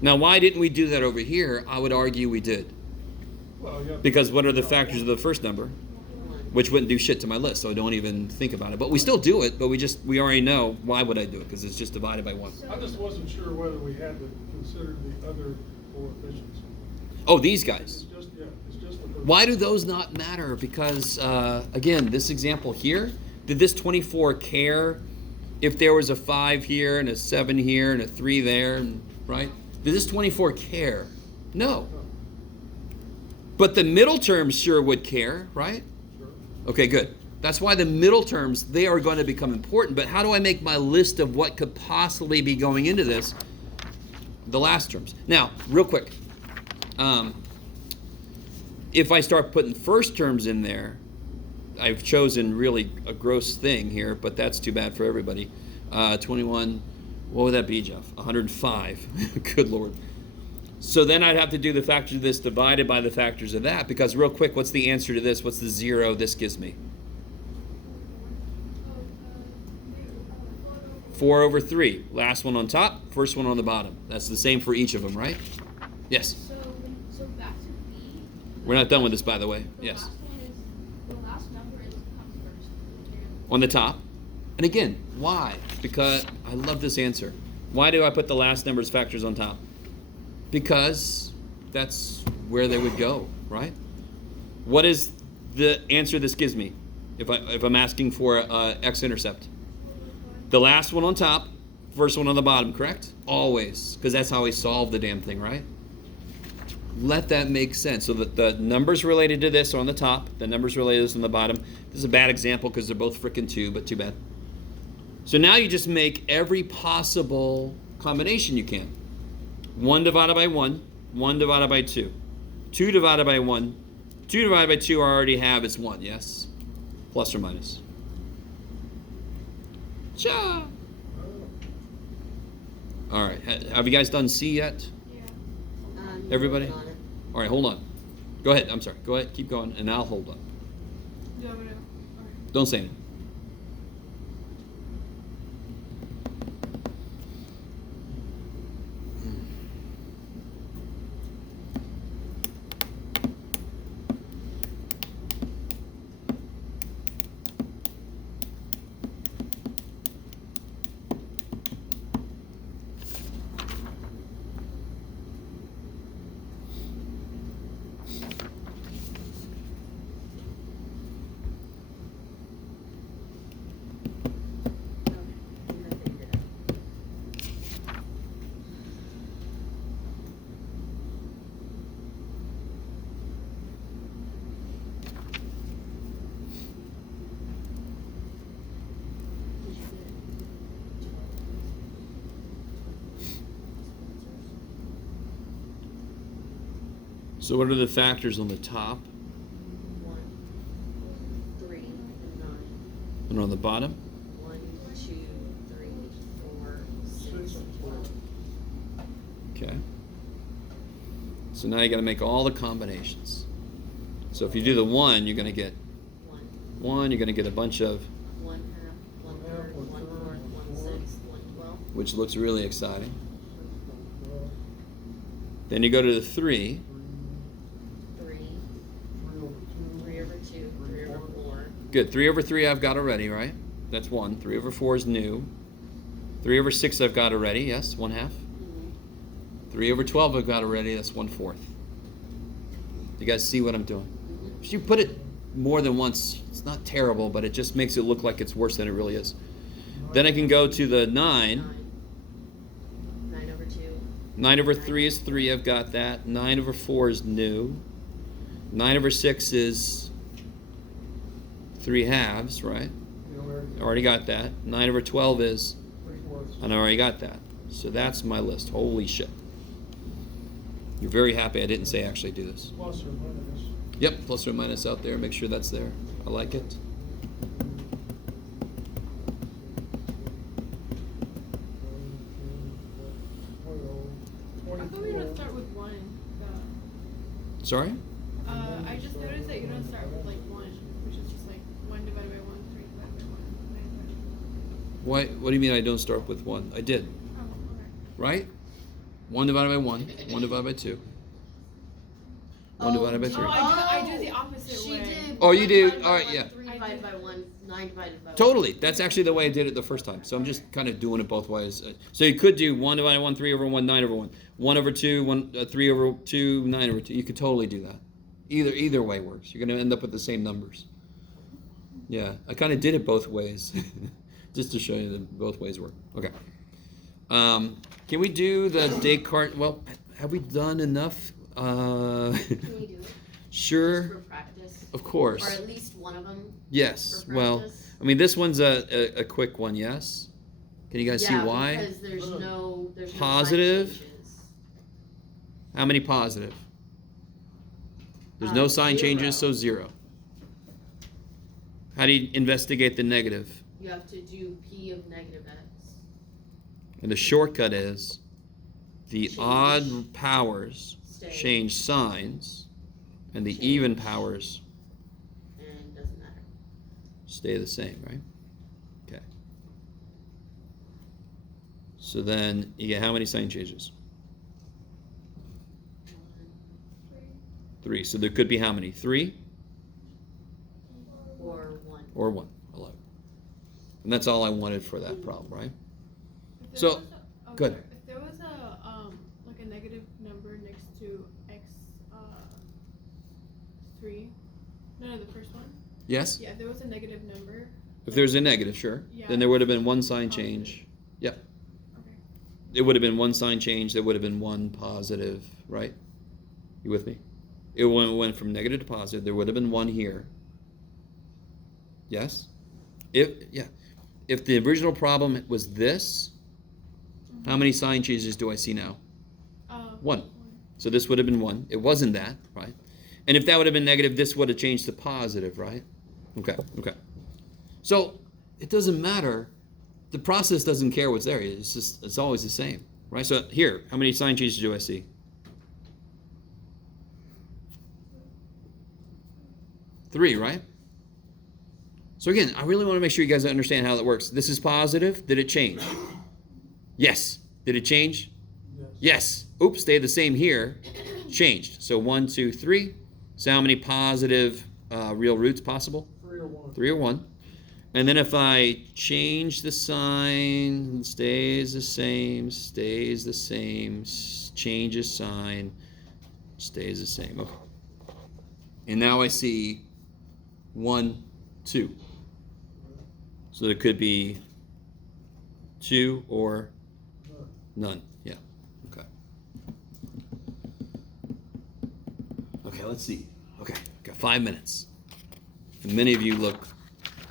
Now, why didn't we do that over here? I would argue we did. Well, yeah. Because what are the factors of the first number? Which wouldn't do shit to my list, so I don't even think about it. But we still do it, but we already know why would I do it, because it's just divided by 1. I just wasn't sure whether we had to consider the other coefficients. Oh, these guys. It's just what those. Why do those not matter? Because, again, this example here, did this 24 care if there was a 5 here and a 7 here and a 3 there, right? Did this 24 care? No. But the middle terms sure would care, right? Sure. Okay, good. That's why the middle terms, they are going to become important. But how do I make my list of what could possibly be going into this? The last terms. Now, real quick. If I start putting first terms in there, I've chosen really a gross thing here, but that's too bad for everybody. 21, what would that be, Jeff? 105. Good Lord. So then I'd have to do the factors of this divided by the factors of that, because real quick, what's the answer to this? What's the 0 this gives me? 4 over 3. Last one on top, first one on the bottom. That's the same for each of them, right? Yes. So back to B. We're not done with this, by the way. The Yes. last one is, the last number comes first. On the top. And again, why? Because I love this answer. Why do I put the last number's factors on top? Because that's where they would go, right? What is the answer this gives me if I'm asking for a x-intercept? The last one on top, first one on the bottom, correct? Always, because that's how we solve the damn thing, right? Let that make sense. So that the numbers related to this are on the top, the numbers related to this on the bottom. This is a bad example because they're both frickin' 2, but too bad. So now you just make every possible combination you can. 1 divided by 1, 1 divided by 2. 2 divided by 1, 2 divided by 2 I already have is 1, yes? Plus or minus? Cha! All right, have you guys done C yet? Everybody? On it. All right, hold on. Go ahead, I'm sorry. Go ahead, keep going, and I'll hold on. Yeah, I'm gonna. Okay. Don't say anything. And I figured it out. Did you get So what are the factors on the top 1, 3, and 9. and on the bottom? 1, 2, 3, 4, 6, 6 and 12. Okay. So now you got to make all the combinations. So if you do the 1, you're going to get 1, 1, you're going to get a bunch of, 1 half, 1 third, 1 fourth, 1 sixth, 1 12. which looks really exciting. Then you go to the 3. 3, 3 over 2. 3 over 2, 3 over 4. Good. 3 over 3 I've got already, right? That's 1. 3 over 4 is new. 3 over 6 I've got already, yes, 1 half. 3 over 12 I've got already, that's 1/4. You guys see what I'm doing? If you put it more than once, it's not terrible, but it just makes it look like it's worse than it really is. Then I can go to the 9. 9. 9 over 3 is 3. I've got that. 9 over 4 is new. 9 over 6 is 3 halves, right? Already got that. 9 over 12 is, and I already got that. So that's my list. Holy shit. You're very happy I didn't say actually do this. Plus or minus. Yep, plus or minus out there. Make sure that's there. I like it. I thought we were gonna start with 1. Sorry? I just noticed that you don't start with like 1, which is just like 1 divided by 1, 3 divided by 1, 9 divided Why? What do you mean I don't start with 1? I did. by 1. Oh, okay. Right? 1 divided by 1. 1 divided by 2. 1 divided by 3. Oh, I do the opposite She way. did. Oh, you 1 do? divided by Alright, 1, yeah. 3 divided by 1, 9 divided by 1. Totally. That's actually the way I did it the first time. So I'm just kind of doing it both ways. So you could do 1 divided by 1, 3 over 1, 9 over 1. 1 over 2, 3 over 2, 9 over 2. You could totally do that. Either way works. You're going to end up with the same numbers. Yeah, I kind of did it both ways. Just to show you that both ways work. Okay. Can we do the Descartes? Well, have we done enough? Can we do it? Sure. Just for practice? Of course. Or at least one of them? Yes. For Well, practice? I mean, this one's a quick one, yes? Can you guys see why? Because there's no sign Positive? changes. How many positive? There's no sign 0. changes, so 0. How do you investigate the negative? You have to do P of negative x. And the shortcut is the Change. odd powers Stay. change signs, and the Change. even powers And doesn't matter. stay the same, right? Okay. So then you get how many sign changes? 3. So there could be how many? 3 Or 1. or 1. 11. And that's all I wanted for that problem, right? If So, there was good. sorry. If there was like a negative number next to x 3, no, the first one. Yes? Yeah, if there was a negative number. If there's a negative, sure. Yeah. Then there would have been one sign change. Yep. Okay. It would have been one sign change. There would have been one positive, right? You with me? It went from negative to positive. There would have been one here. Yes? If the original problem was this, how many sign changes do I see now? 1. So this would have been 1. It wasn't that, right? And if that would have been negative, this would have changed to positive, right? Okay. So it doesn't matter. The process doesn't care what's there. It's always the same, right? So here, how many sign changes do I see? 3, right? So again, I really want to make sure you guys understand how that works. This is positive. Did it change? Yes. Did it change? Yes. Oops, stayed the same here. Changed. So 1, 2, 3. So how many positive real roots possible? 3 or 1. 3 or 1. And then if I change the sign, stays the same, changes sign, stays the same. Okay. And now I see 1, 2. So there could be 2 or none. Yeah. Okay. Okay, let's see. Okay, got 5 minutes. And many of you look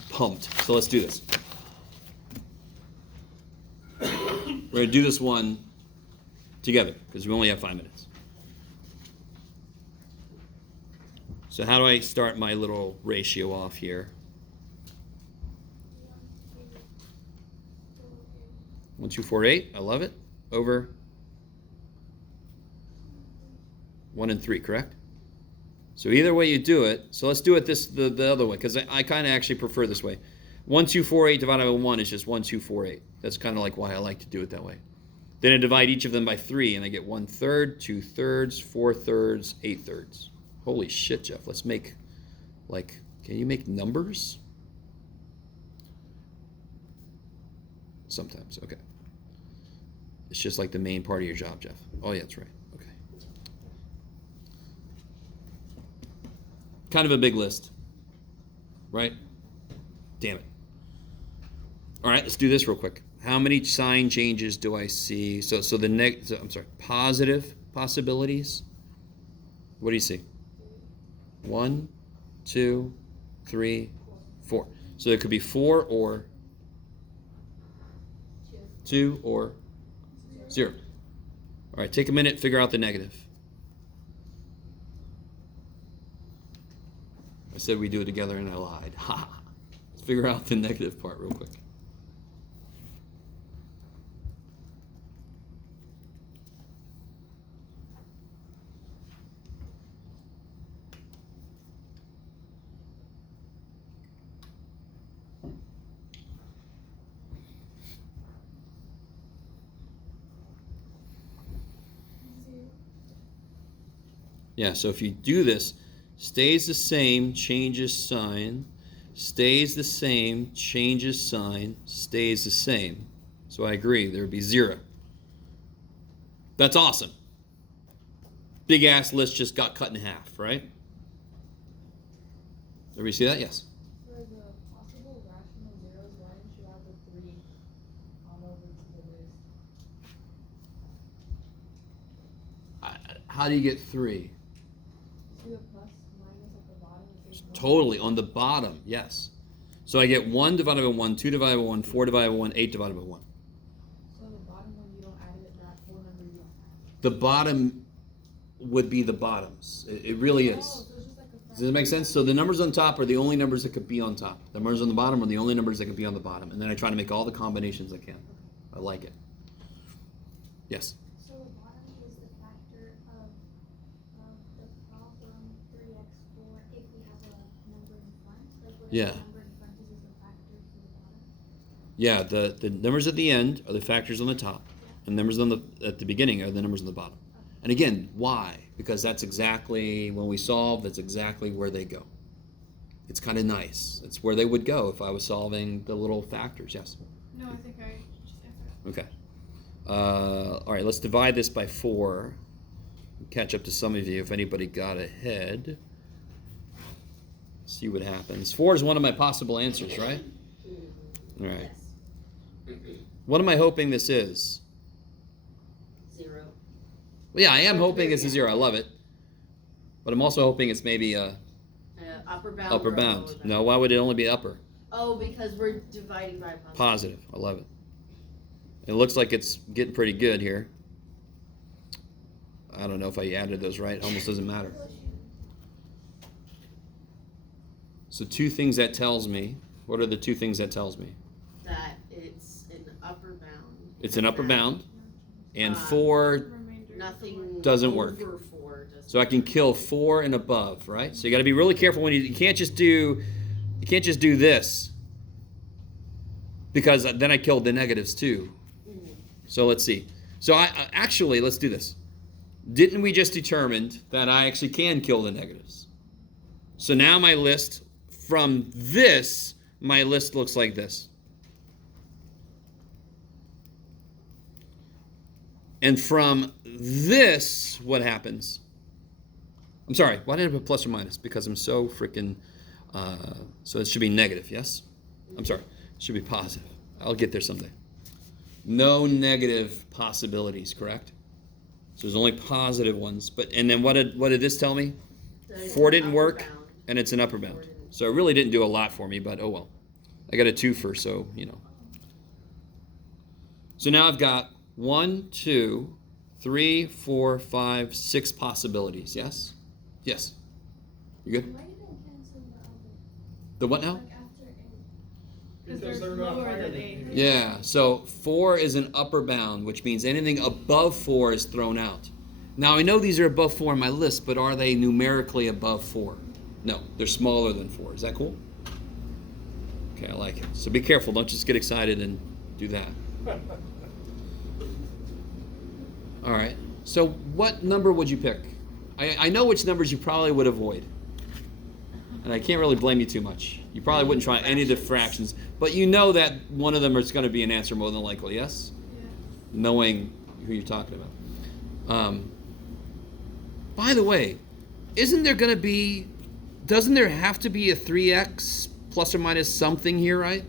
pumped. So let's do this. We're going to do this one together because we only have 5 minutes. So how do I start my little ratio off here? 1, 2, 4, 8. I love it. Over 1 and 3, correct? So either way you do it, so let's do it the other way, because I kind of actually prefer this way. 1, 2, 4, 8 divided by 1 is just 1, 2, 4, 8. That's kind of like why I like to do it that way. Then I divide each of them by 3, and I get 1/3, 2/3, 4/3, 8/3. Holy shit, Jeff. Let's make, can you make numbers? Sometimes, okay. It's just like the main part of your job, Jeff. Oh, yeah, that's right. Okay. Kind of a big list, right? Damn it. All right, let's do this real quick. How many sign changes do I see? So positive possibilities. What do you see? 1, 2, 3, 4. So it could be 4 or 2 or 0. All right, take a minute, figure out the negative. I said we do it together and I lied. Ha! Let's figure out the negative part real quick. Yeah, so if you do this, stays the same, changes sign, stays the same, changes sign, stays the same. So I agree, there would be 0. That's awesome. Big ass list just got cut in half, right? Everybody see that? Yes. For the possible rational zeros, why didn't you add the 3 on over to the list? How do you get 3? Do a plus minus at the bottom. If there's no- Totally, on the bottom, yes. So I get 1 divided by 1, 2 divided by 1, 4 divided by 1, 8 divided by 1. So the bottom one, you don't add it, that whole number you don't add. The bottom would be the bottoms. It really Oh, is. so it's just like a Does that make sense? So the numbers on top are the only numbers that could be on top. The numbers on the bottom are the only numbers that could be on the bottom. And then I try to make all the combinations I can. I like it. Yes? So the bottom is the factor of the problem 3x4 if we have a number in front, like whatever Yeah. number in front is the factor for the bottom. Yeah, the numbers at the end are the factors on the top. And numbers at the beginning are the numbers on the bottom. And again, why? Because that's exactly, when we solve, that's exactly where they go. It's kind of nice. It's where they would go if I was solving the little factors. Yes? No, I think I just answered Okay. All right, let's divide this by 4. Catch up to some of you if anybody got ahead. See what happens. 4 is one of my possible answers, right? All right. Yes. What am I hoping this is? 0. Well, yeah, I am hoping it's a 0. I love it. But I'm also hoping it's maybe a Upper bound. upper or a bound. lower bound? No, why would it only be upper? Oh, because we're dividing by positive. Positive. I love it. It looks like it's getting pretty good here. I don't know if I added those right. It almost doesn't matter. So 2 things that tells me. What are the 2 things that tells me? That it's an upper bound. It's an upper bound. And Uh, 4, remainder. Nothing Doesn't over work. 4 doesn't. so I can kill 4 and above, right? So you got to be really careful when you can't just do this, because then I killed the negatives too. So let's see. So I actually, let's do this. Didn't we just determine that I actually can kill the negatives? So now my list, from this, my list looks like this. And from this, what happens? I'm sorry, why did I put plus or minus? Because I'm so freaking, so it should be negative, yes? I'm sorry, it should be positive. I'll get there someday. No negative possibilities, correct? So there's only positive ones. And then what did this tell me? That it's 4 an didn't upper work, bound. and it's an upper bound. 4 didn't. So it really didn't do a lot for me, but oh well. I got a 2 first, so you know. So now I've got 1, 2, 3, 4, 5, 6 possibilities. Yes? Yes. You good? Why did I cancel the other? The what now? Like after A? Because Because they're they're not lower higher than than 8. eight. Yeah, so 4 is an upper bound, which means anything above 4 is thrown out. Now, I know these are above 4 on my list, but are they numerically above 4? No, they're smaller than 4. Is that cool? Okay, I like it. So be careful. Don't just get excited and do that. All right. So what number would you pick? I know which numbers you probably would avoid. And I can't really blame you too much. You probably wouldn't try any of the fractions. But you know that one of them is going to be an answer more than likely, yes? Yeah. Knowing who you're talking about. By the way, doesn't there have to be a 3x plus or minus something here, right?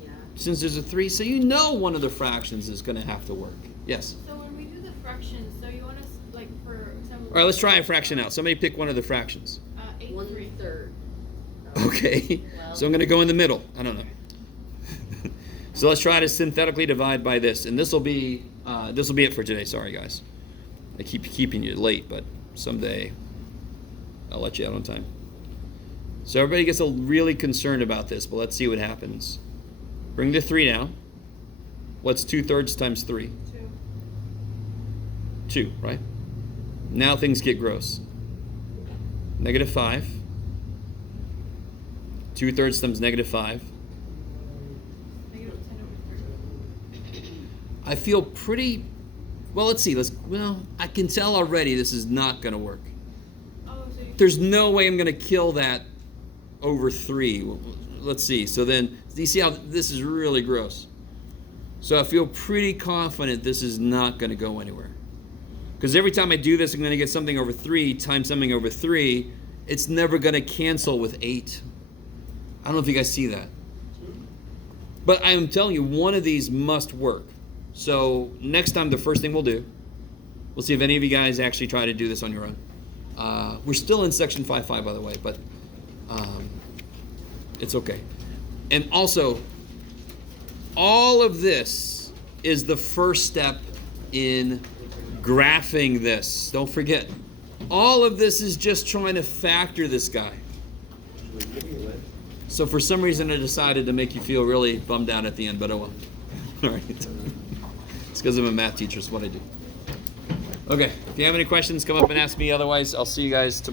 Yeah. since there's a 3, so you know one of the fractions is going to have to work. Yes? So when we do the fractions, so you want us, like, for example... All right, let's try a fraction out. Somebody pick one of the fractions. 8/3. 1/3. Okay, Well. so I'm going to go in the middle. I don't know. So let's try to synthetically divide by this, and this will be it for today. Sorry, guys. I keep keeping you late, but someday I'll let you out on time. So everybody gets really concerned about this, but let's see what happens. Bring the 3 down. What's 2/3 times 3? 2, right? Now things get gross. -5. 2/3 times -5. -10/3. I feel pretty. Well, let's see. I can tell already this is not going to work. Oh, so you... There's no way I'm going to kill that over 3. Let's see. So then, do you see how this is really gross? So I feel pretty confident this is not going to go anywhere. Because every time I do this, I'm going to get something over 3 times something over 3. It's never going to cancel with 8. I don't know if you guys see that. But I'm telling you, one of these must work. So next time, the first thing we'll do, we'll see if any of you guys actually try to do this on your own. We're still in section 5.5, by the way, but it's okay. And also, all of this is the first step in graphing this. Don't forget, all of this is just trying to factor this guy. So for some reason, I decided to make you feel really bummed out at the end, but I won't. All right. It's because I'm a math teacher. It's what I do. Okay. If you have any questions, come up and ask me. Otherwise, I'll see you guys tomorrow.